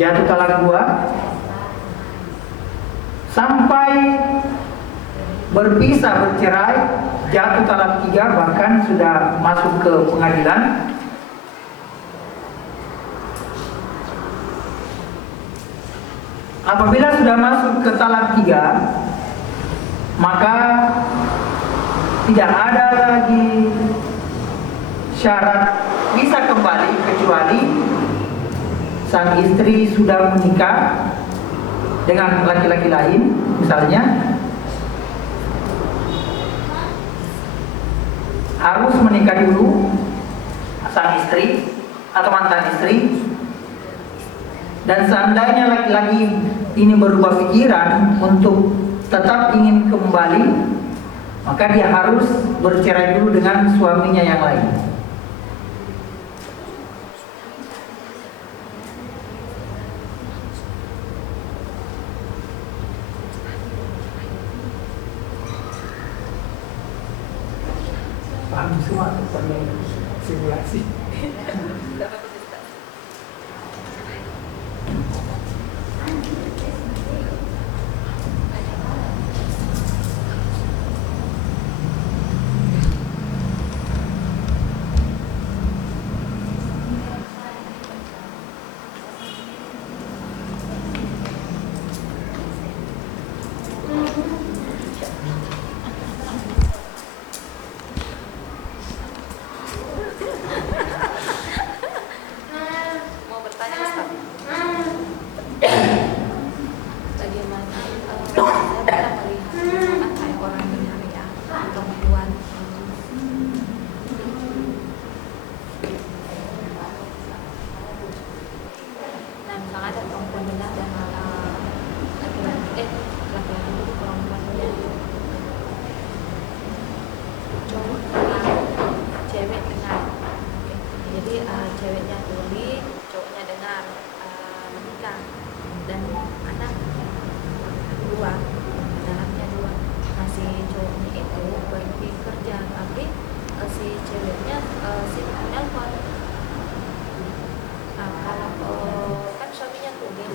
jatuh talak 2, sampai berpisah, bercerai, jatuh talak 3, bahkan sudah masuk ke pengadilan. Apabila sudah masuk ke talak 3, maka tidak ada lagi syarat bisa kembali kecuali sang istri sudah menikah dengan laki-laki lain, misalnya harus menikah dulu sang istri atau mantan istri. Dan seandainya laki-laki ini berubah pikiran untuk tetap ingin kembali, maka dia harus bercerai dulu dengan suaminya yang lain. Paham semua perlu simulasi. Mau bertanya Ustaz, bagaimana saya pernah melihat kayak orang benar ya, perempuan nah misalnya ada perempuan benar dan laki-laki itu perempuan benar, cowok cewek dengar. Jadi ceweknya tuli, cowoknya dengar, menikah dan anak 2, anaknya 2. Nah si cowoknya itu pergi kerja, tapi si ceweknya nelpon. Nah kalau kan suaminya tuli,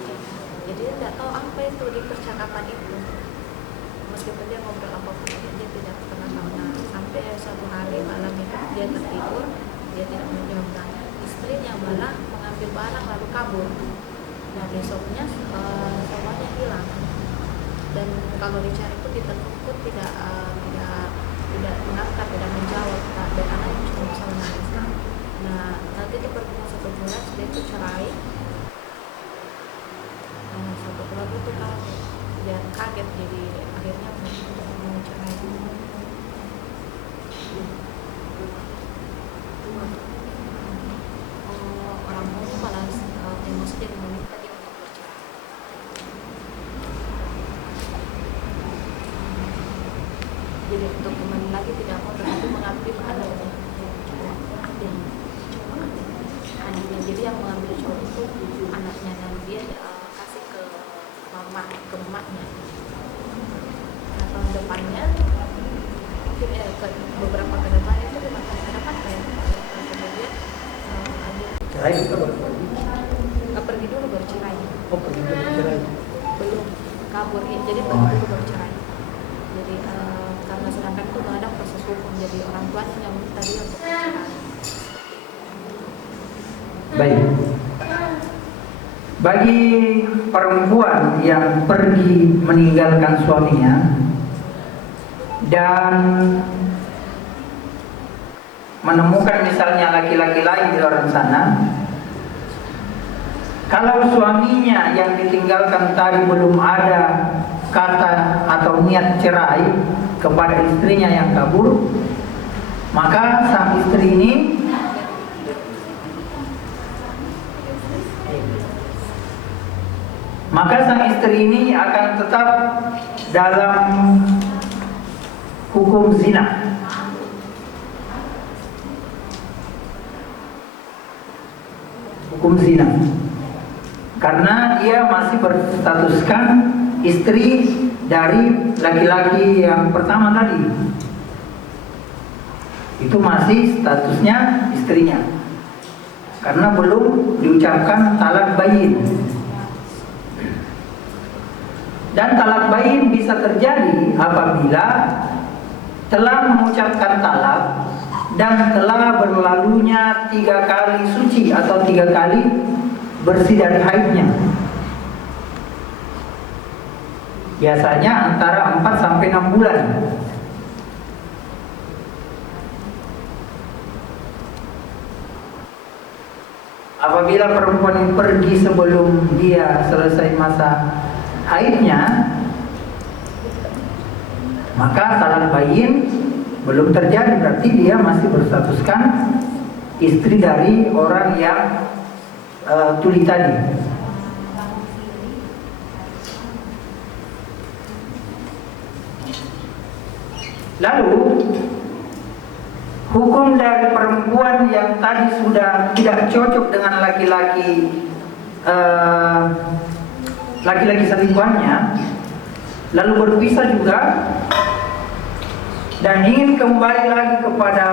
jadi dia tidak tahu apa itu di percakapan itu. Meskipun dia ngobrol apapun, dia tidak pernah tahu. Nah sampai suatu hari malam itu dia tertidur, dia tidak menjawab. Nah, istrinya malah mengambil barang lalu kabur. Nah besoknya semuanya hilang. Dan kalau dicari pun ditelepon pun tidak mengangkat, tidak menjawab. Nah, dan anaknya cuma bisa menangis. Nah nanti di pertemuan 1 bulan dia itu cerai. Nah 1 bulan itu dia kaget, jadi akhirnya mau cerai. Orang tuanya malah emosi jadi meminta dia untuk bercerai. Jadi untuk kembali lagi tidak mau, tapi mengambil anaknya. Anaknya, jadi yang mengambil cowok itu anaknya, dan dia kasih ke emaknya. Nah tahun depannya mungkin beberapa ke depan itu 5 tahun ke depan kayak kemudian Cerai juga pergi dulu baru cerai. Oh, pergi dulu cerai. Belum kabur ya, jadi pergi dulu baru cerai. Jadi karena sedangkan itu nggak ada proses hukum, jadi orang tuanya yang minta dia untuk cerai. Baik. Bagi perempuan yang pergi meninggalkan suaminya dan menemukan misalnya laki-laki lain di luar sana, kalau suaminya yang ditinggalkan tadi belum ada kata atau niat cerai kepada istrinya yang kabur, maka sang istri ini akan tetap dalam hukum zina. Hukum zina. Karena dia masih berstatuskan istri dari laki-laki yang pertama tadi. itu masih statusnya istrinya, karena belum diucapkan talak bayin. Dan talak bayin bisa terjadi apabila telah mengucapkan talak dan telah berlalunya 3 kali suci atau 3 kali bersih dari haidnya. Biasanya antara 4 sampai 6 bulan. Apabila perempuan pergi sebelum dia selesai masa haidnya, maka talak bayin belum terjadi, berarti dia masih berstatuskan istri dari orang yang tuli tadi. Lalu hukum dari perempuan yang tadi sudah tidak cocok dengan laki-laki selingkuhannya, lalu berpisah juga dan ingin kembali lagi kepada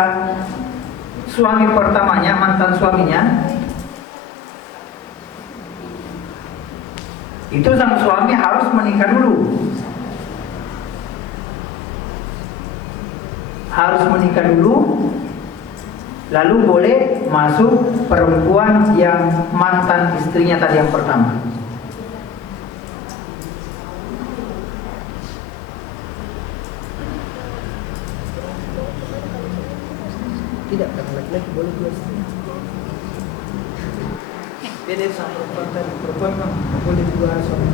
suami pertamanya, mantan suaminya, itu sang suami harus menikah dulu. Harus menikah dulu, lalu boleh masuk perempuan yang mantan istrinya tadi yang pertama. Tidak, karena laki-laki boleh 2 istri. Beda sama perempuan tadi. Perempuan boleh 2 suami.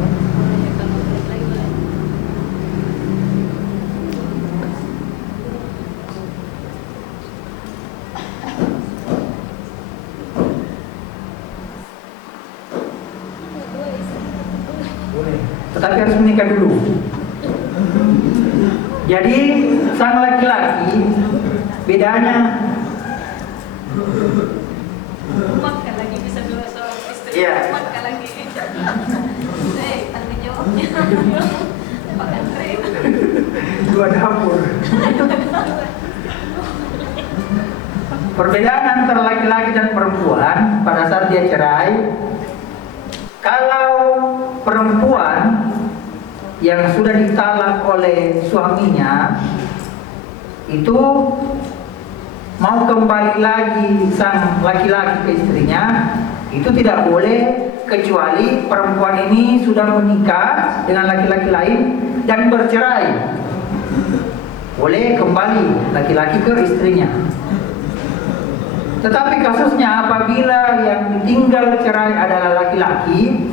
Boleh, tetapi harus menikah dulu. Jadi sang laki-laki bedanya Makan lagi bisa 2 seorang istri. Iya. Makan lagi. Tanggung jawabnya. Makan tren. 2 dapur. Perbedaan antara laki-laki dan perempuan pada saat dia cerai, kalau perempuan yang sudah ditalak oleh suaminya itu mau kembali lagi sang laki-laki ke istrinya, itu tidak boleh kecuali perempuan ini sudah menikah dengan laki-laki lain dan bercerai. Boleh kembali laki-laki ke istrinya. Tetapi kasusnya apabila yang ditinggal cerai adalah laki-laki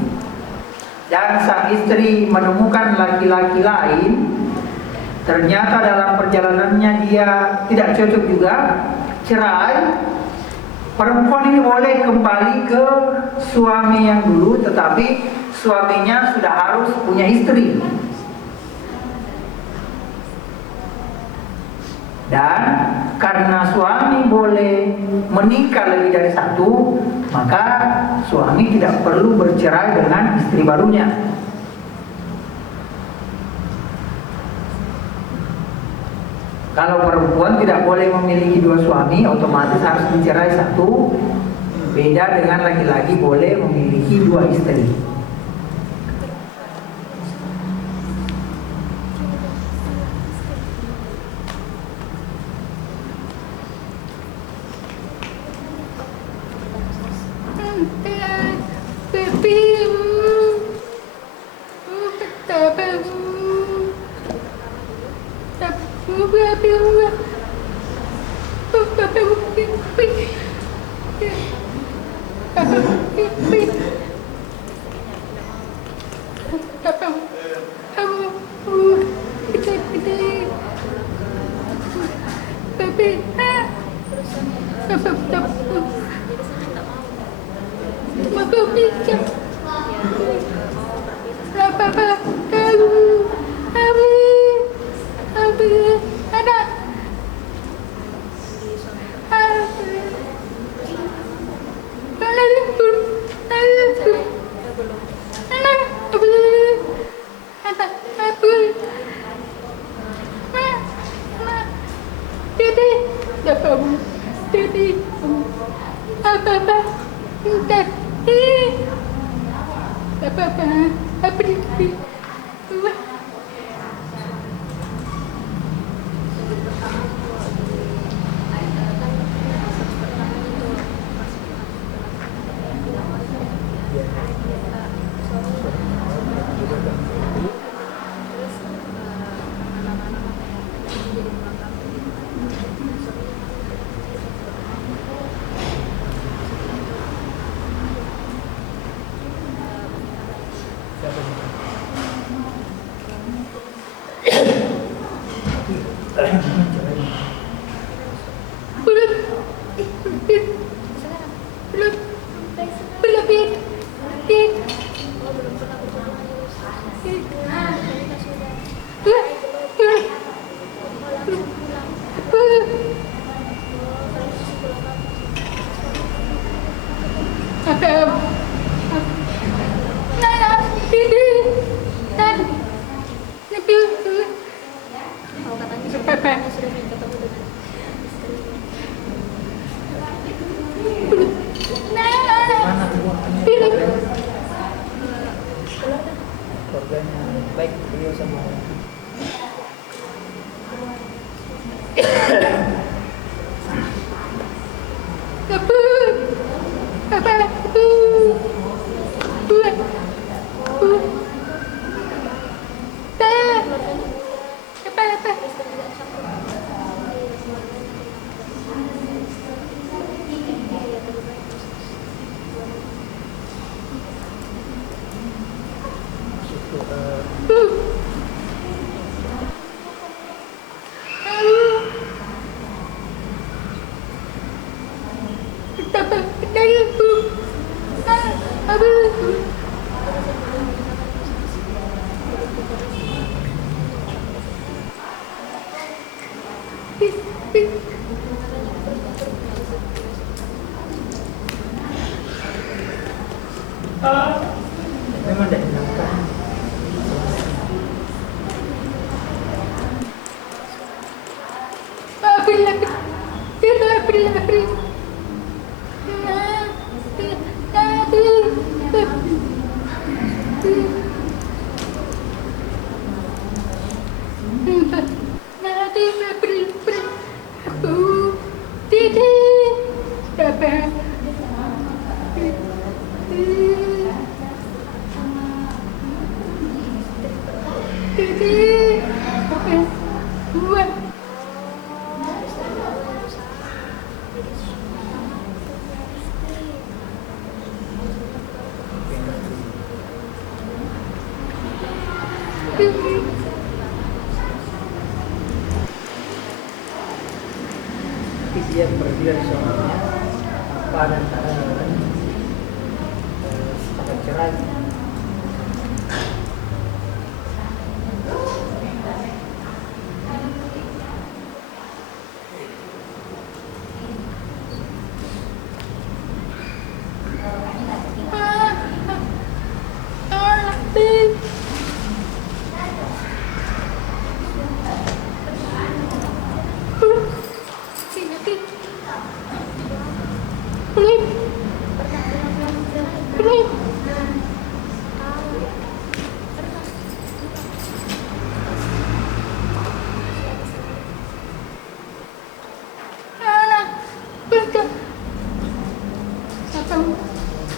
dan sang istri menemukan laki-laki lain, ternyata dalam perjalanannya dia tidak cocok juga, cerai, perempuan ini boleh kembali ke suami yang dulu, tetapi suaminya sudah harus punya istri. Dan karena suami boleh menikah lebih dari 1, maka suami tidak perlu bercerai dengan istri barunya. Kalau perempuan tidak boleh memiliki 2 suami, otomatis harus dicerai 1. Beda dengan laki-laki boleh memiliki 2 istri. Kalau katanya sudah ketemu dengan Keluarganya baik beliau sama memang tidak dilakukan. Tapi dia pergi dari suaminya apa dan sepakat cerai.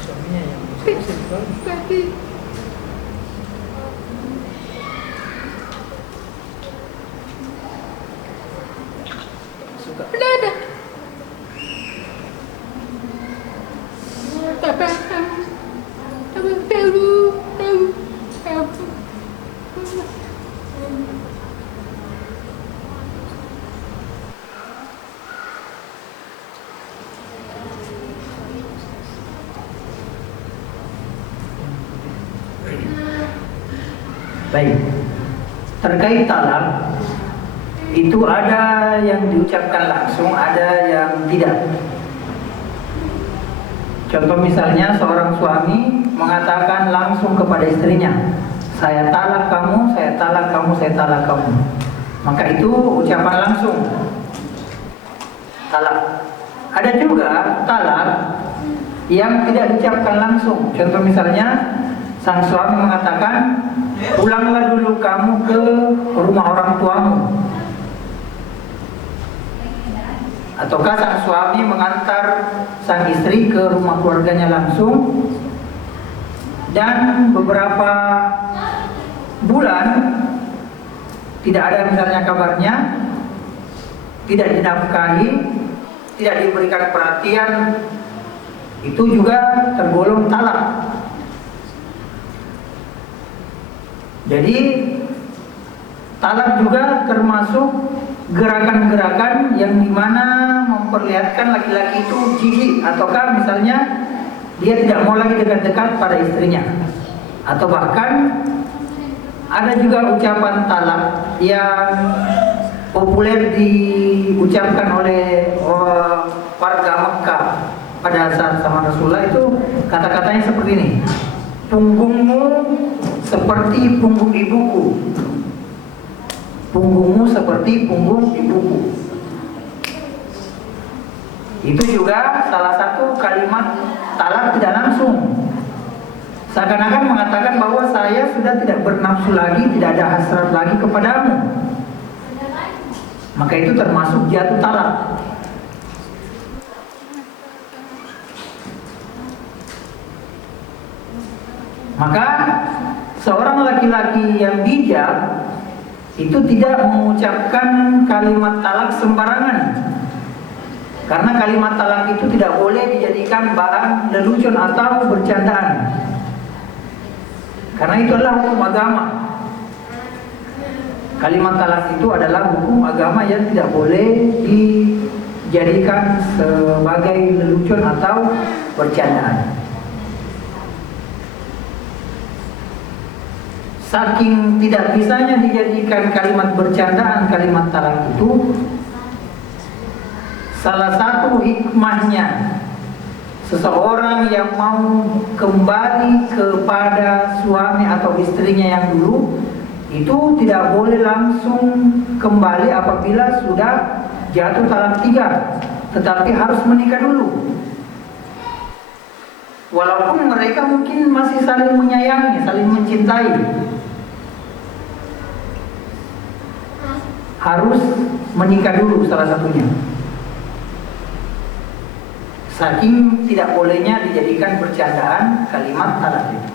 Suaminya yang suka. Baik, terkait talak itu ada yang diucapkan langsung, ada yang tidak. Contoh misalnya seorang suami mengatakan langsung kepada istrinya, saya talak kamu, saya talak kamu, saya talak kamu. Maka itu ucapan langsung talak. Ada juga talak yang tidak diucapkan langsung. Contoh misalnya sang suami mengatakan, pulanglah dulu kamu ke rumah orang tuamu. Ataukah sang suami mengantar sang istri ke rumah keluarganya langsung, dan beberapa bulan tidak ada misalnya kabarnya, tidak dinafkahi, tidak diberikan perhatian, itu juga tergolong talak. Jadi talak juga termasuk gerakan-gerakan yang dimana memperlihatkan laki-laki itu jijik, ataukah misalnya dia tidak mau lagi dekat-dekat pada istrinya. Atau bahkan ada juga ucapan talak yang populer diucapkan oleh warga Mekah pada saat sama Rasulullah. Itu kata-katanya seperti ini: punggungmu seperti punggung ibuku, punggungmu seperti punggung ibuku. Itu juga salah satu kalimat talak tidak langsung. Seakan-akan mengatakan bahwa saya sudah tidak bernafsu lagi, tidak ada hasrat lagi kepadamu. Maka itu termasuk jatuh talak. Maka seorang laki-laki yang bijak itu tidak mengucapkan kalimat talak sembarangan. Karena kalimat talak itu tidak boleh dijadikan bahan lelucon atau bercandaan. Karena itu adalah hukum agama. Kalimat talak itu adalah hukum agama yang tidak boleh dijadikan sebagai lelucon atau bercandaan. Saking tidak bisanya dijadikan kalimat bercandaan kalimat talak itu, salah satu hikmahnya seseorang yang mau kembali kepada suami atau istrinya yang dulu itu tidak boleh langsung kembali apabila sudah jatuh talak 3, tetapi harus menikah dulu. Walaupun mereka mungkin masih saling menyayangi, saling mencintai, harus menikah dulu salah satunya. Saking tidak bolehnya dijadikan bercandaan kalimat talak itu.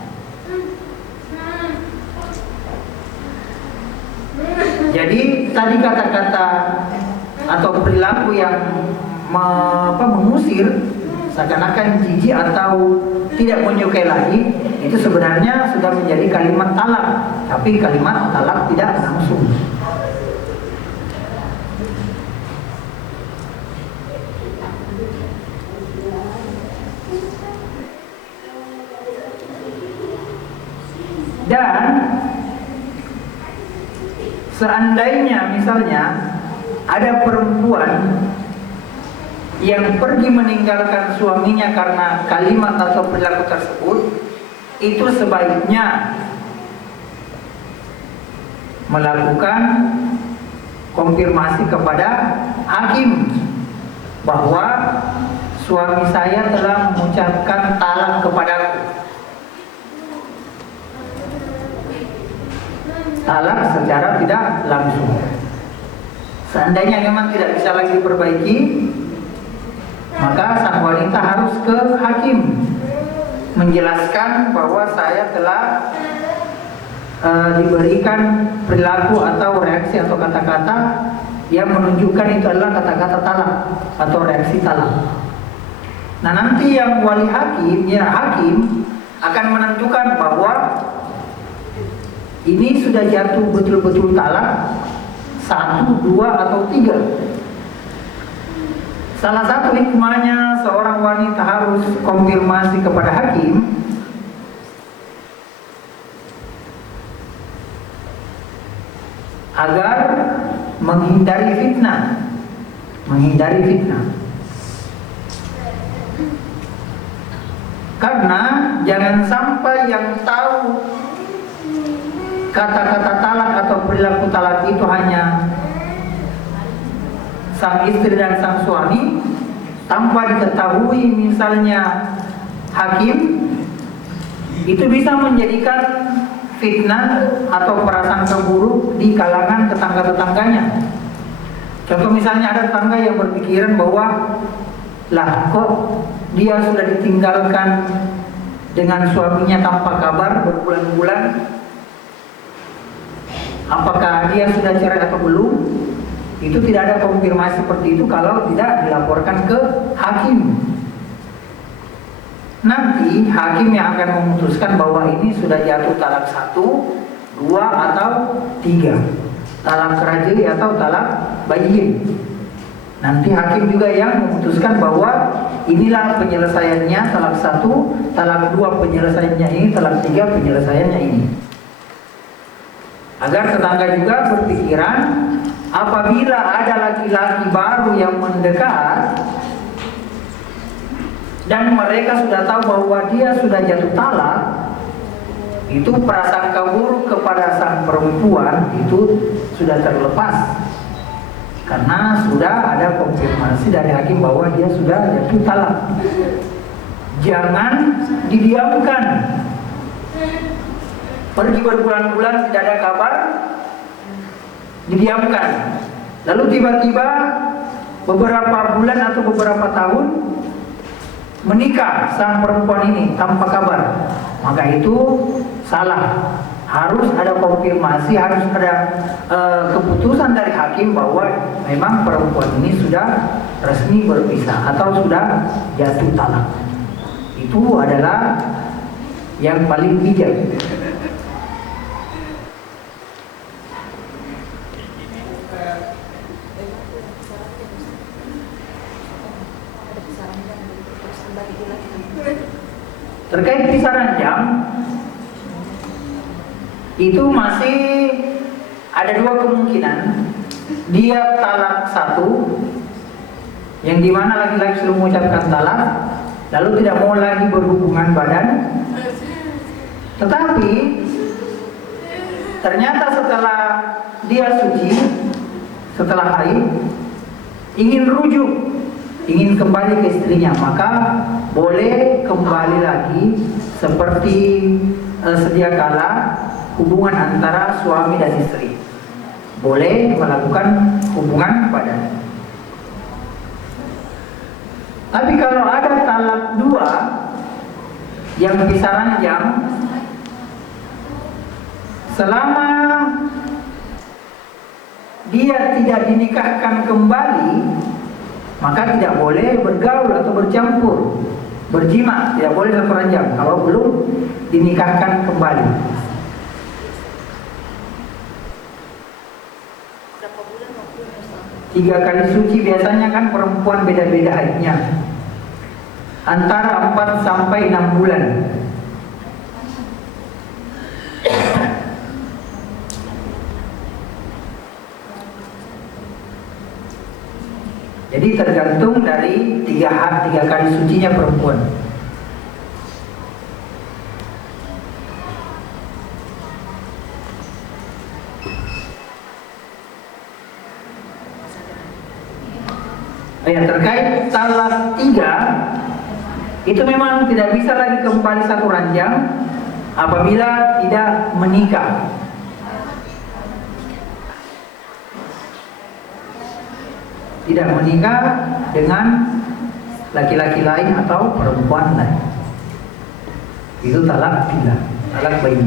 Jadi tadi kata-kata atau perilaku yang mengusir, seakan-akan jijik atau tidak menyukai lagi, itu sebenarnya sudah menjadi kalimat talak, tapi kalimat talak tidak langsung. Dan seandainya misalnya ada perempuan yang pergi meninggalkan suaminya karena kalimat atau perilaku tersebut, itu sebaiknya melakukan konfirmasi kepada hakim bahwa suami saya telah mengucapkan talak kepadaku. Talak secara tidak langsung. Seandainya memang tidak bisa lagi diperbaiki, maka sang wanita harus ke hakim menjelaskan bahwa saya telah diberikan perilaku atau reaksi atau kata-kata yang menunjukkan itu adalah kata-kata talak atau reaksi talak. Nah, nanti yang wali hakim, ya hakim akan menentukan bahwa ini sudah jatuh betul-betul talak 1, 2, atau 3. Salah satu hikmahnya seorang wanita harus konfirmasi kepada hakim agar menghindari fitnah. Karena jangan sampai yang tahu kata-kata talak atau perilaku talak itu hanya sang istri dan sang suami, tanpa diketahui misalnya hakim, itu bisa menjadikan fitnah atau prasangka buruk di kalangan tetangga-tetangganya. Contoh misalnya ada tetangga yang berpikiran bahwa lah kok dia sudah ditinggalkan dengan suaminya tanpa kabar berbulan-bulan, apakah dia sudah cerai atau belum? Itu tidak ada konfirmasi seperti itu kalau tidak dilaporkan ke hakim. Nanti hakim yang akan memutuskan bahwa ini sudah jatuh talak 1, 2 atau 3, talak raj'i atau talak bayin. Nanti hakim juga yang memutuskan bahwa inilah penyelesaiannya, talak 1, talak 2 penyelesaiannya ini, talak 3 penyelesaiannya ini. Agar tetangga juga berpikiran, apabila ada laki-laki baru yang mendekat dan mereka sudah tahu bahwa dia sudah jatuh talak, itu prasangka buruk kepada sang perempuan itu sudah terlepas, karena sudah ada konfirmasi dari hakim bahwa dia sudah jatuh talak. Jangan didiamkan. Pergi berbulan-bulan tidak ada kabar, didiamkan. Lalu tiba-tiba beberapa bulan atau beberapa tahun menikah sang perempuan ini tanpa kabar, maka itu salah. Harus ada konfirmasi, harus ada keputusan dari hakim bahwa memang perempuan ini sudah resmi berpisah atau sudah jatuh talak. Itu adalah yang paling bijak. Terkait kisaran jam, itu masih ada dua kemungkinan. Dia talak 1, yang dimana laki-laki sudah mengucapkan talak, lalu tidak mau lagi berhubungan badan. Tetapi ternyata setelah dia suci, setelah haid, ingin rujuk, ingin kembali ke istrinya, maka boleh kembali lagi seperti sedia kala hubungan antara suami dan istri. Boleh melakukan hubungan badan. Tapi kalau ada talak 2 yang kisaran jam, selama dia tidak dinikahkan kembali, maka tidak boleh bergaul atau bercampur, berjima, tidak boleh satu ranjang kalau belum dinikahkan kembali. Berapa bulan waktunya, Ustaz? 3 kali suci biasanya kan perempuan beda-beda haidnya, antara 4 sampai 6 bulan. Jadi tergantung dari 3 kali sucinya perempuan. Ya, terkait talak 3, itu memang tidak bisa lagi kembali satu ranjang apabila tidak menikah. Tidak menikah dengan laki-laki lain atau perempuan lain. Itu talak 3, talak bayi.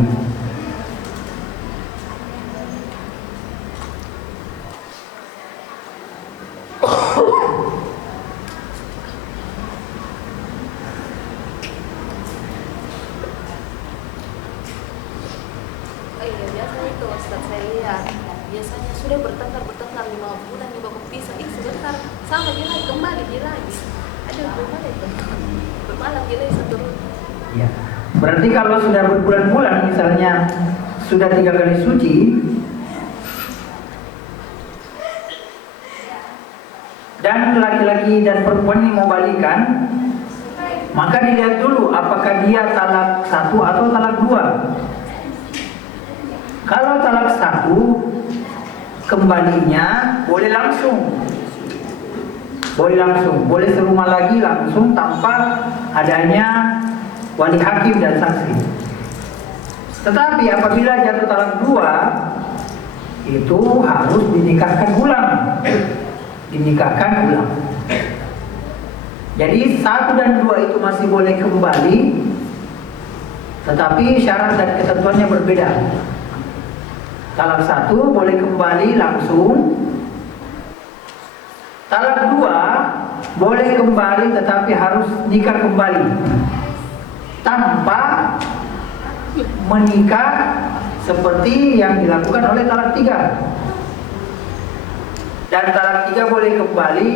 Oh iya, biasanya itu Ustaz, saya lihat biasanya sudah bertengkar 5 bulan juga berpisah, sebentar sama dia lagi, kembali dia lagi. Ada gimana itu? Bermalam dia lagi satu rumah. Ya. Berarti kalau sudah berbulan-bulan, misalnya sudah 3 kali suci, dan laki-laki dan perempuan ini mau balikan, maka dilihat dulu apakah dia talak 1 atau talak 2. Kalau talak 1, kembalinya boleh langsung boleh langsung, boleh serumah lagi langsung tanpa adanya wali hakim dan saksi. Tetapi apabila jatuh talak dua, itu harus dinikahkan ulang. Dinikahkan ulang. Jadi 1 dan 2 itu masih boleh kembali, tetapi syarat dan ketentuannya berbeda. Talak 1 boleh kembali langsung. Talak 2 boleh kembali tetapi harus nikah kembali tanpa menikah seperti yang dilakukan oleh talak 3. Dan talak 3 boleh kembali,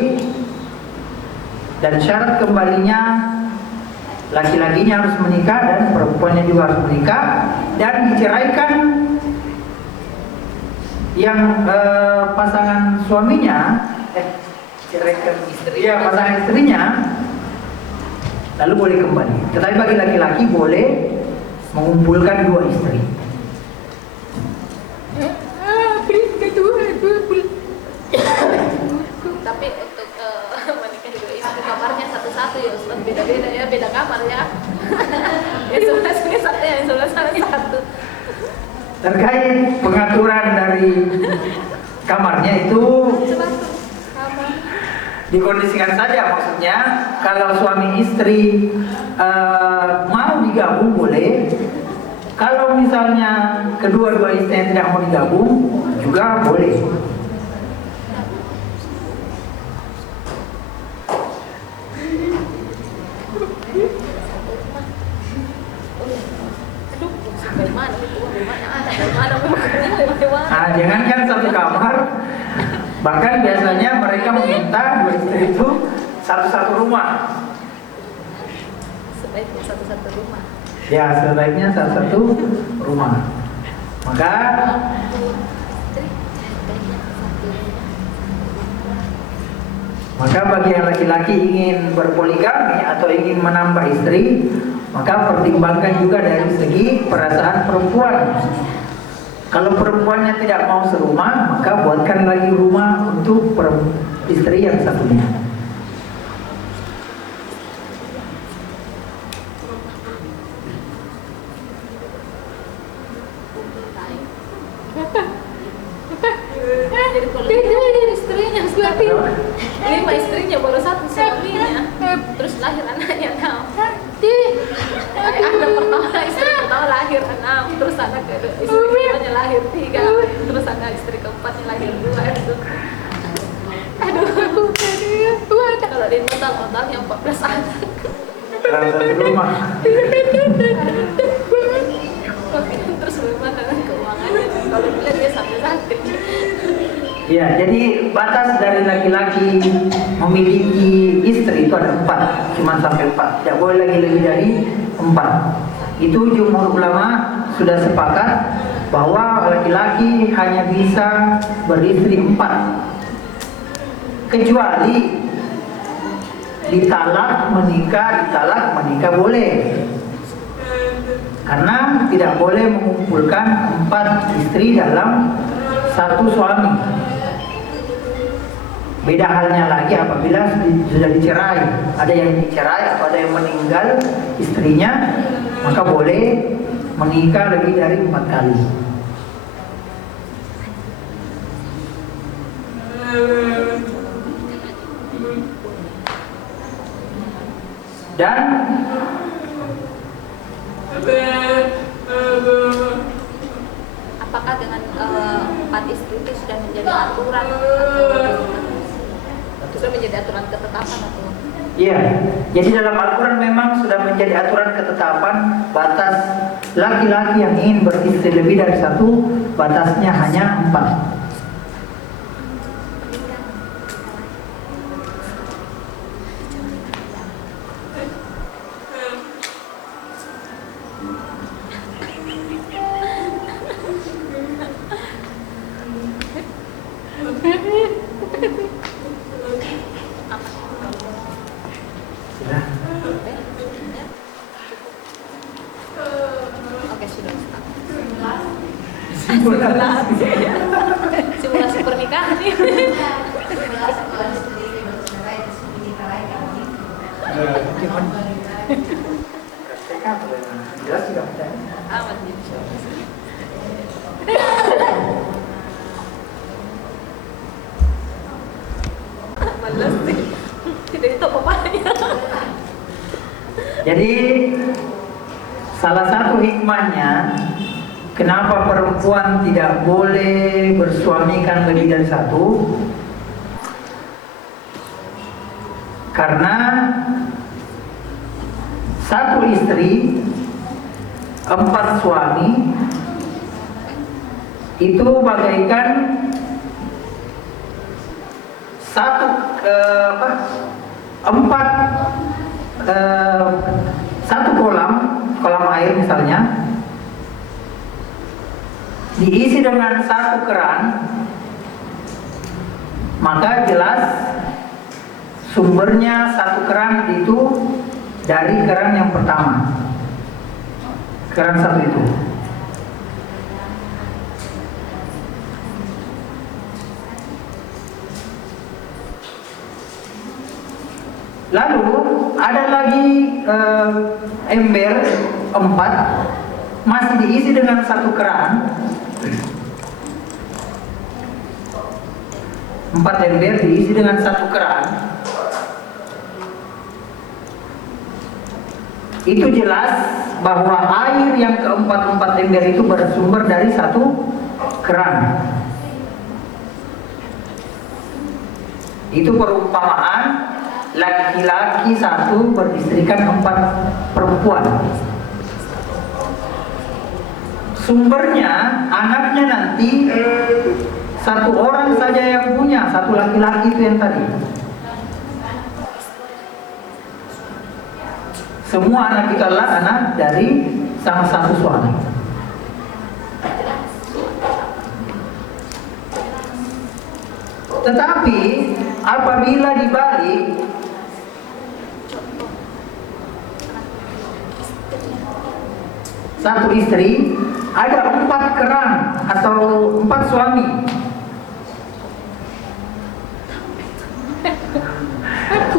dan syarat kembalinya laki-lakinya harus menikah dan perempuannya juga harus menikah, dan diceraikan yang pasangan suaminya, ceraikan pasangan istrinya, lalu boleh kembali. Tetapi bagi laki-laki boleh mengumpulkan 2 istri. Tapi untuk menikah juga istri kamarnya satu-satu ya Ustaz, beda-beda ya, beda kamar ya. Yang sebelah sini satu, yang sebelah sana satu. Terkait pengaturan dari kamarnya itu dikondisikan saja, maksudnya kalau suami istri mau digabung boleh. Kalau misalnya kedua-dua istri yang tidak mau digabung juga boleh. Nah, jangankan satu kamar, bahkan biasanya mereka meminta 2 istri itu satu-satu rumah. Sebaiknya satu-satu rumah. Ya, sebaiknya satu-satu rumah. Maka bagi yang laki-laki ingin berpoligami atau ingin menambah istri, maka pertimbangkan juga dari segi perasaan perempuan. Kalau perempuannya tidak mau serumah, maka buatkan lagi rumah untuk istri yang satunya. Jadi kalau istrinya 5 istrinya baru 1 suaminya, terus lahir anaknya 6. Anak pertama, istri pertama lahir 6, terus anak istri keduanya lahir 3, terus anak istri keempatnya lahir 2. Aduh, kalau di totalnya 14 anak Dalam satu rumah. Terus bagaimana dengan keuangannya? Kalau bilang dia sampai sakit. Ya, jadi batas dari laki-laki memiliki istri itu ada 4, cuma sampai 4, tidak boleh lagi lebih dari 4. Itu jumhur ulama sudah sepakat bahwa laki-laki hanya bisa beristri 4, kecuali ditalak menikah boleh, karena tidak boleh mengumpulkan 4 istri dalam satu suami. Beda halnya lagi apabila sudah dicerai, ada yang dicerai atau ada yang meninggal istrinya, maka boleh menikah lebih dari 4 kali. Dan apakah dengan 4 istri itu sudah menjadi aturan atau sudah menjadi aturan ketetapan atau? iya, jadi dalam Al-Quran memang sudah menjadi aturan ketetapan batas laki-laki yang ingin beristri lebih dari 1, batasnya hanya 4. Oke, sudah start. Simulasi. Simulasi pernikahan nih. Jelas tidak percaya. Aman insya Allah. Malas sih. Tidak itu apa-apanya. Jadi salah satu hikmahnya kenapa perempuan tidak boleh bersuamikan lebih dari satu, karena satu istri 4 suami itu bagaikan satu kolam air misalnya diisi dengan satu keran, maka jelas sumbernya satu keran itu dari keran yang pertama, keran satu itu. Lalu ada lagi ember 4 masih diisi dengan satu keran. 4 ember diisi dengan satu keran. Itu jelas bahwa air yang keempat ember itu bersumber dari satu keran. Itu perumpamaan laki-laki 1 beristrikan 4 perempuan. Sumbernya anaknya nanti 1 orang saja yang punya, 1 laki-laki itu yang tadi. Semua anak kita adalah anak dari salah satu suami. Tetapi apabila dibalik, satu istri ada 4 keran atau 4 suami,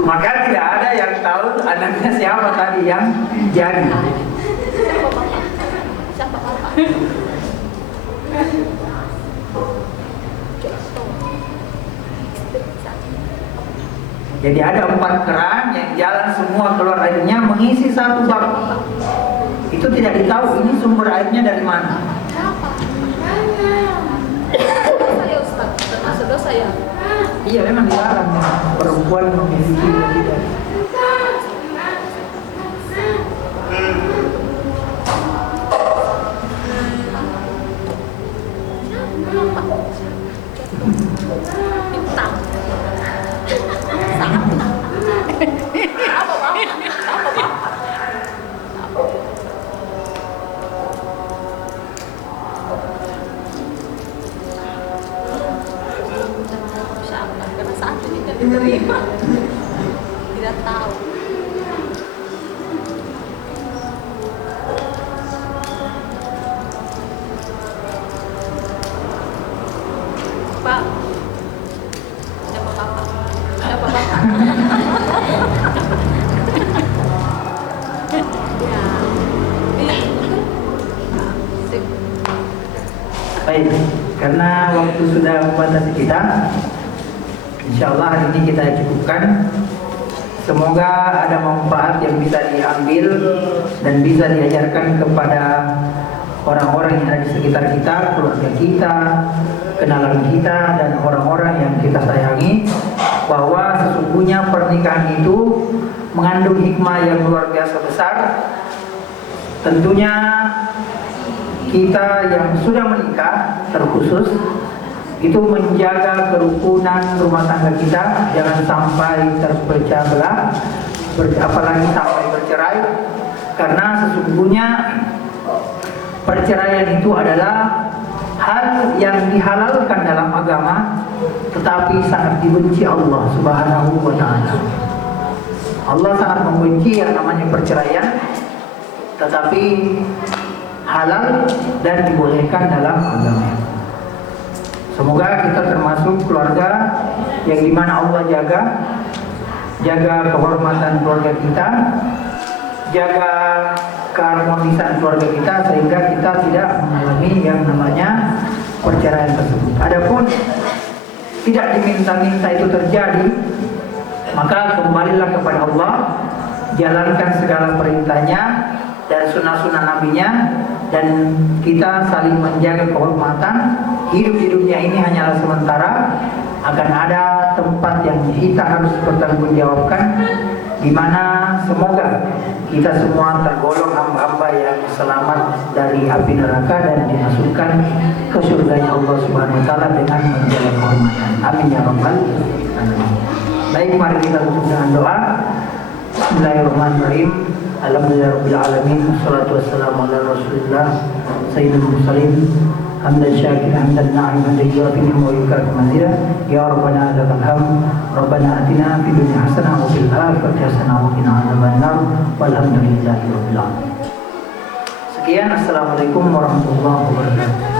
maka tidak ada yang tahu anaknya siapa tadi yang jadi. Siapa bapak? Jadi ada 4 keran yang jalan semua keluar airnya mengisi satu bak. Itu tidak ditahu ini sumber airnya dari mana. Saya Ustaz, termasuk dosa ya? Iya, memang dilarang perempuan memiliki lebih dari. Bintang. Apa bapak? Apa bapak? Karena saat ini kan diterima, tidak tahu. Pak, siapa bapak? Siapa bapak? Ya, sip. Baik, karena waktu sudah membatasi kita, insya Allah hari ini kita cukupkan. Semoga ada manfaat yang bisa diambil dan bisa diajarkan kepada orang-orang yang ada di sekitar kita, keluarga kita, kenalan kita, dan orang-orang yang kita sayangi, bahwa sesungguhnya pernikahan itu mengandung hikmah yang luar biasa besar. Tentunya kita yang sudah menikah terkhusus itu menjaga kerukunan rumah tangga kita, jangan sampai terpecah belah, apalagi sampai bercerai, karena sesungguhnya perceraian itu adalah hal yang dihalalkan dalam agama, tetapi sangat dibenci Allah Subhanahu wa Ta'ala. Allah sangat membenci yang namanya perceraian, tetapi halal dan dibolehkan dalam agama. Semoga kita termasuk keluarga yang dimana Allah jaga jaga kehormatan keluarga kita, jaga keharmonisan keluarga kita sehingga kita tidak mengalami yang namanya perceraian tersebut. Adapun tidak diminta-minta itu terjadi, maka kembalilah kepada Allah, jalankan segala perintahnya dan sunnah-sunnah nabinya, dan kita saling menjaga kehormatan. Hidup di dunia ini hanyalah sementara, akan ada tempat yang kita harus bertanggungjawabkan, di mana semoga kita semua tergolong hamba-hamba yang selamat dari api neraka dan dimasukkan ke surga Allah Subhanahu wa taala dengan menjaga kehormatan. Amin ya rabbal alamin. Baik, mari kita tutup dengan doa. Bismillahirrahmanirrahim. Alhamdulillahirabbil alamin. Wassalatu wassalamu ala Rasulillah sayyidil mursalin. Hamdan syakiran hamdan na'iman yuwafi ni'mahu wa yukafi mazida. Ya Rabbana lakal hamd. Rabbana atina fid dunya hasanah wa fil akhirati hasanah wa qina adzabannar. Walhamdulillahirabbil alamin. Sekian, assalamualaikum warahmatullahi wabarakatuh.